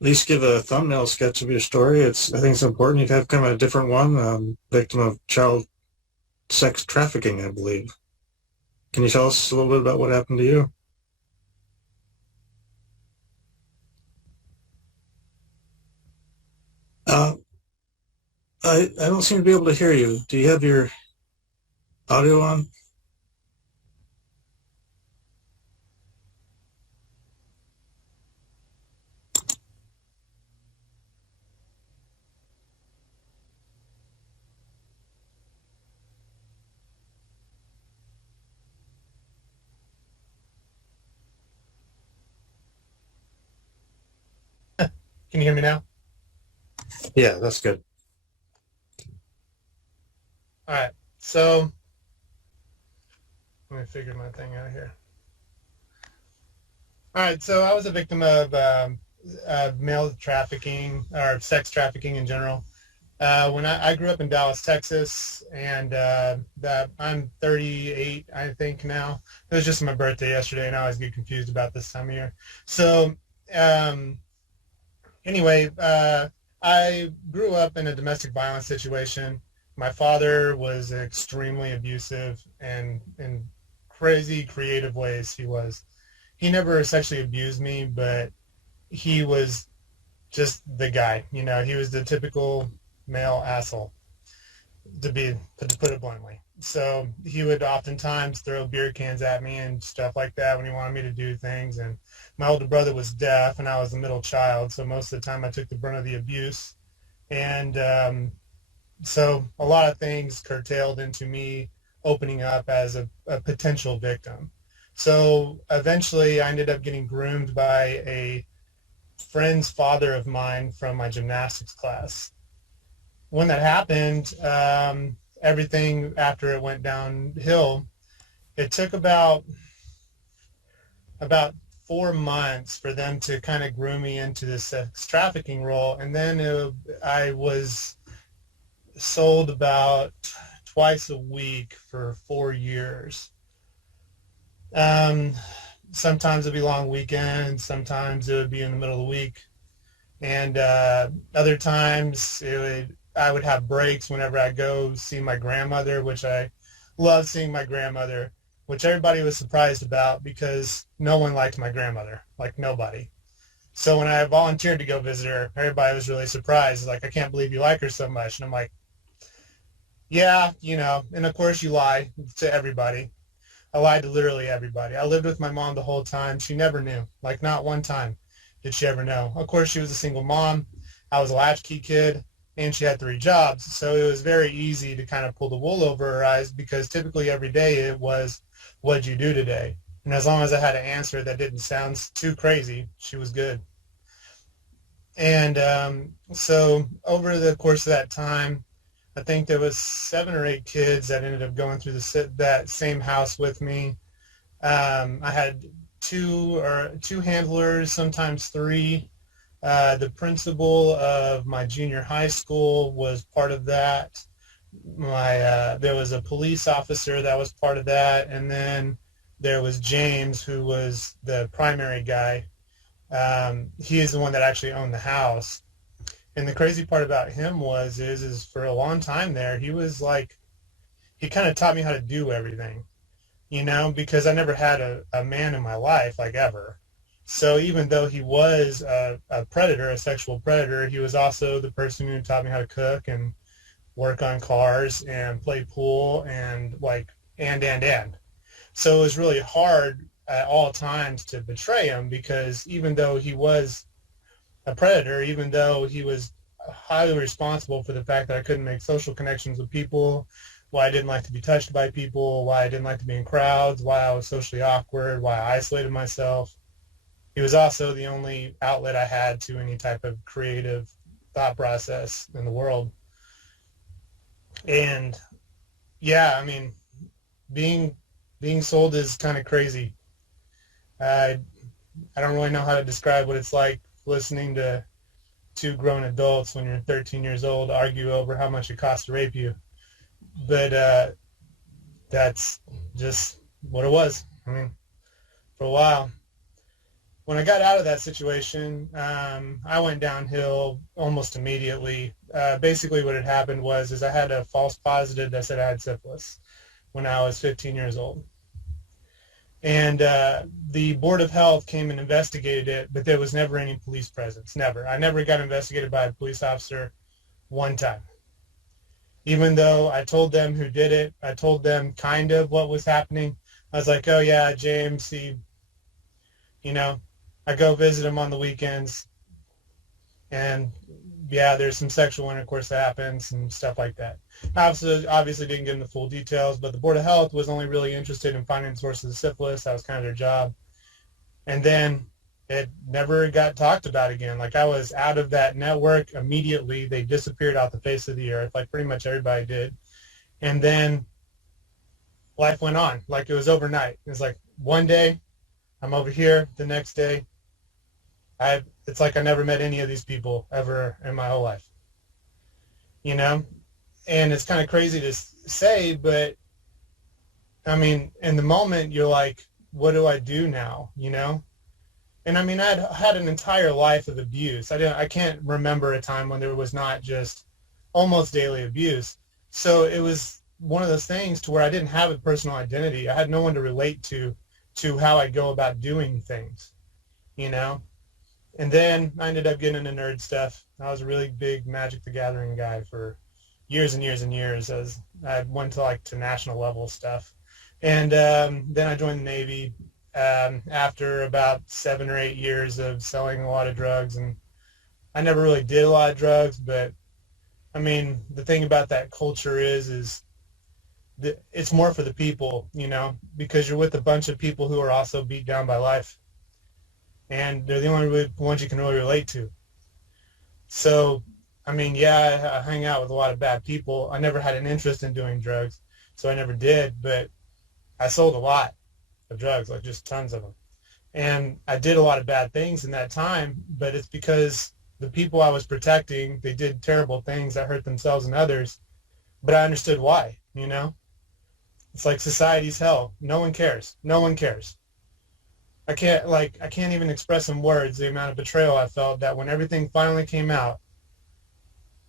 least give a thumbnail sketch of your story. I think it's important. You have kind of a different one, victim of child sex trafficking, I believe. Can you tell us a little bit about what happened to you? I don't seem to be able to hear you. Do you have your audio on? Can you hear me now? Yeah, that's good. All right, so let me figure my thing out here. All right, so I was a victim of male trafficking or sex trafficking in general. When I grew up in Dallas, Texas, and I'm 38, I think now. It was just my birthday yesterday, and I always get confused about this time of year. So anyway, I grew up in a domestic violence situation. My father was extremely abusive, and in crazy creative ways he was. He never sexually abused me, but he was just the guy. You know, he was the typical male asshole, to put it bluntly. So he would oftentimes throw beer cans at me and stuff like that when he wanted me to do things. And my older brother was deaf, and I was the middle child, so most of the time I took the brunt of the abuse. And so a lot of things curtailed into me opening up as a potential victim. So eventually I ended up getting groomed by a friend's father of mine from my gymnastics class. When that happened, everything after it went downhill, it took about 4 months for them to kind of groom me into this sex trafficking role. And then I was sold about twice a week for 4 years. Sometimes it'd be long weekends, sometimes it would be in the middle of the week. And other times I would have breaks whenever I go see my grandmother, which I love seeing my grandmother, which everybody was surprised about because no one liked my grandmother, like nobody. So when I volunteered to go visit her, everybody was really surprised. Like, I can't believe you like her so much. And I'm like, yeah, you know, and of course you lie to everybody. I lied to literally everybody. I lived with my mom the whole time. She never knew, like not one time did she ever know. Of course, she was a single mom. I was a latchkey kid, and she had 3 jobs. So it was very easy to kind of pull the wool over her eyes because typically every day it was, what'd you do today? And as long as I had an answer that didn't sound too crazy, she was good. And so over the course of that time, I think there was 7 or 8 kids that ended up going through that same house with me. I had two handlers, sometimes 3. The principal of my junior high school was part of that. There was a police officer that was part of that, and then there was James, who was the primary guy. He is the one that actually owned the house. And the crazy part about him is for a long time there, he was like, he kind of taught me how to do everything, you know, because I never had a man in my life, like ever. So even though he was a predator, a sexual predator, he was also the person who taught me how to cook and work on cars and play pool and and. So it was really hard at all times to betray him because even though he was a predator, even though he was highly responsible for the fact that I couldn't make social connections with people, why I didn't like to be touched by people, why I didn't like to be in crowds, why I was socially awkward, why I isolated myself. He was also the only outlet I had to any type of creative thought process in the world. And yeah, I mean, being sold is kind of crazy. I don't really know how to describe what it's like listening to two grown adults when you're 13 years old argue over how much it costs to rape you. But that's just what it was. I mean, for a while. When I got out of that situation, I went downhill almost immediately. Basically what had happened was I had a false positive that said I had syphilis when I was 15 years old. And the Board of Health came and investigated it, but there was never any police presence, never. I never got investigated by a police officer one time. Even though I told them who did it, I told them kind of what was happening. I was like, oh yeah, James, I go visit him on the weekends, and yeah, there's some sexual intercourse that happens and stuff like that. I obviously didn't get into full details, but the Board of Health was only really interested in finding the sources of syphilis. That was kind of their job. And then it never got talked about again. Like, I was out of that network immediately. They disappeared off the face of the earth, like pretty much everybody did. And then life went on, like it was overnight. It was like one day I'm over here, the next day it's like I never met any of these people ever in my whole life, And it's kind of crazy to say, but I mean, in the moment you're like, what do I do now, And I mean, I'd had an entire life of abuse. I can't remember a time when there was not just almost daily abuse. So it was one of those things to where I didn't have a personal identity. I had no one to relate to how I go about doing things, And then I ended up getting into nerd stuff. I was a really big Magic the Gathering guy for years and years and years. I went to national level stuff. And then I joined the Navy after about 7 or 8 years of selling a lot of drugs. And I never really did a lot of drugs, but I mean, the thing about that culture is that it's more for the people, because you're with a bunch of people who are also beat down by life. And they're the only ones you can really relate to. So, I mean, yeah, I hang out with a lot of bad people. I never had an interest in doing drugs, so I never did, but I sold a lot of drugs, like just tons of them. And I did a lot of bad things in that time, but it's because the people I was protecting, they did terrible things that hurt themselves and others, but I understood why, It's like society's hell. No one cares. No one cares. I can't even express in words the amount of betrayal I felt that when everything finally came out,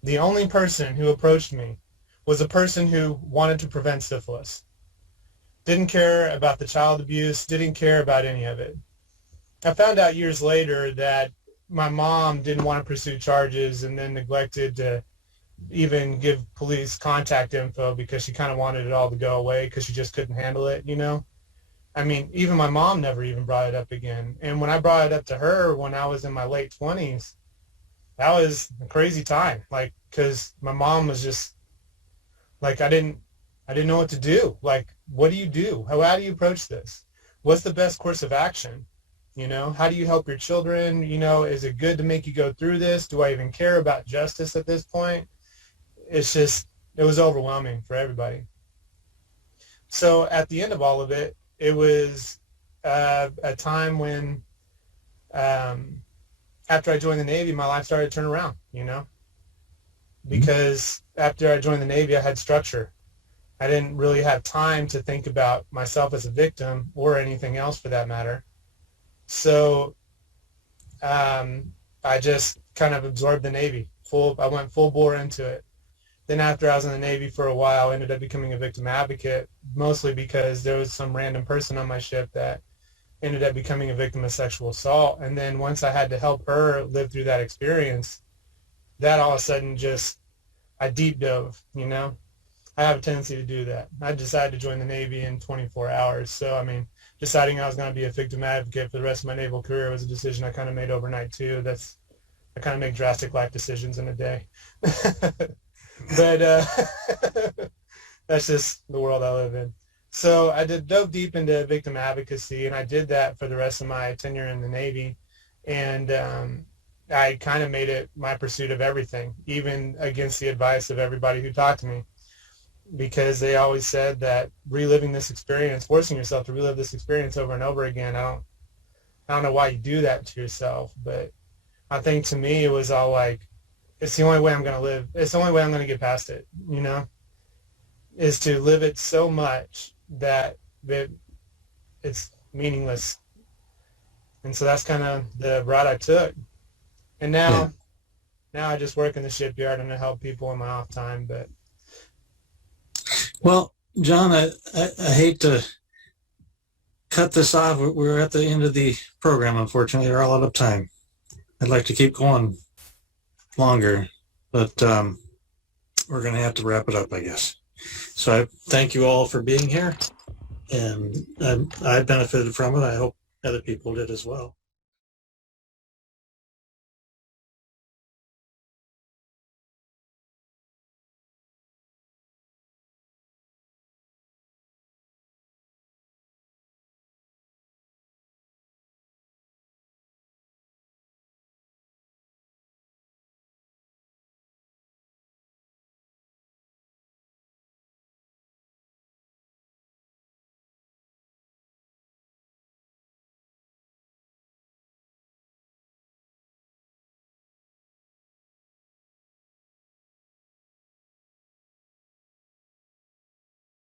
the only person who approached me was a person who wanted to prevent syphilis. Didn't care about the child abuse, didn't care about any of it. I found out years later that my mom didn't want to pursue charges and then neglected to even give police contact info because she kind of wanted it all to go away because she just couldn't handle it, I mean, even my mom never even brought it up again. And when I brought it up to her when I was in my late 20s, that was a crazy time. Like, because my mom was just like, I didn't know what to do. Like, what do you do? How do you approach this? What's the best course of action? How do you help your children? Is it good to make you go through this? Do I even care about justice at this point? It was overwhelming for everybody. So at the end of all of it, it was a time when, after I joined the Navy, my life started to turn around, because after I joined the Navy, I had structure. I didn't really have time to think about myself as a victim or anything else for that matter. So I just kind of absorbed the Navy. I went full bore into it. Then after I was in the Navy for a while, I ended up becoming a victim advocate, mostly because there was some random person on my ship that ended up becoming a victim of sexual assault. And then once I had to help her live through that experience, that all of a sudden I deep dove, I have a tendency to do that. I decided to join the Navy in 24 hours. So, I mean, deciding I was going to be a victim advocate for the rest of my naval career was a decision I kind of made overnight too. I kind of make drastic life decisions in a day. But that's just the world I live in. So I dove deep into victim advocacy, and I did that for the rest of my tenure in the Navy. And I kind of made it my pursuit of everything, even against the advice of everybody who talked to me, because they always said that reliving this experience, forcing yourself to relive this experience over and over again, I don't know why you do that to yourself, but I think to me it was all like, it's the only way I'm going to live. It's the only way I'm going to get past it, you know, is to live it so much that it's meaningless. And so that's kind of the route I took. And now I just work in the shipyard and I help people in my off time. But Well, John, I hate to cut this off. We're at the end of the program, unfortunately. We're all out of time. I'd like to keep going longer, but we're going to have to wrap it up, I guess. So I thank you all for being here, and I benefited from it. I hope other people did as well.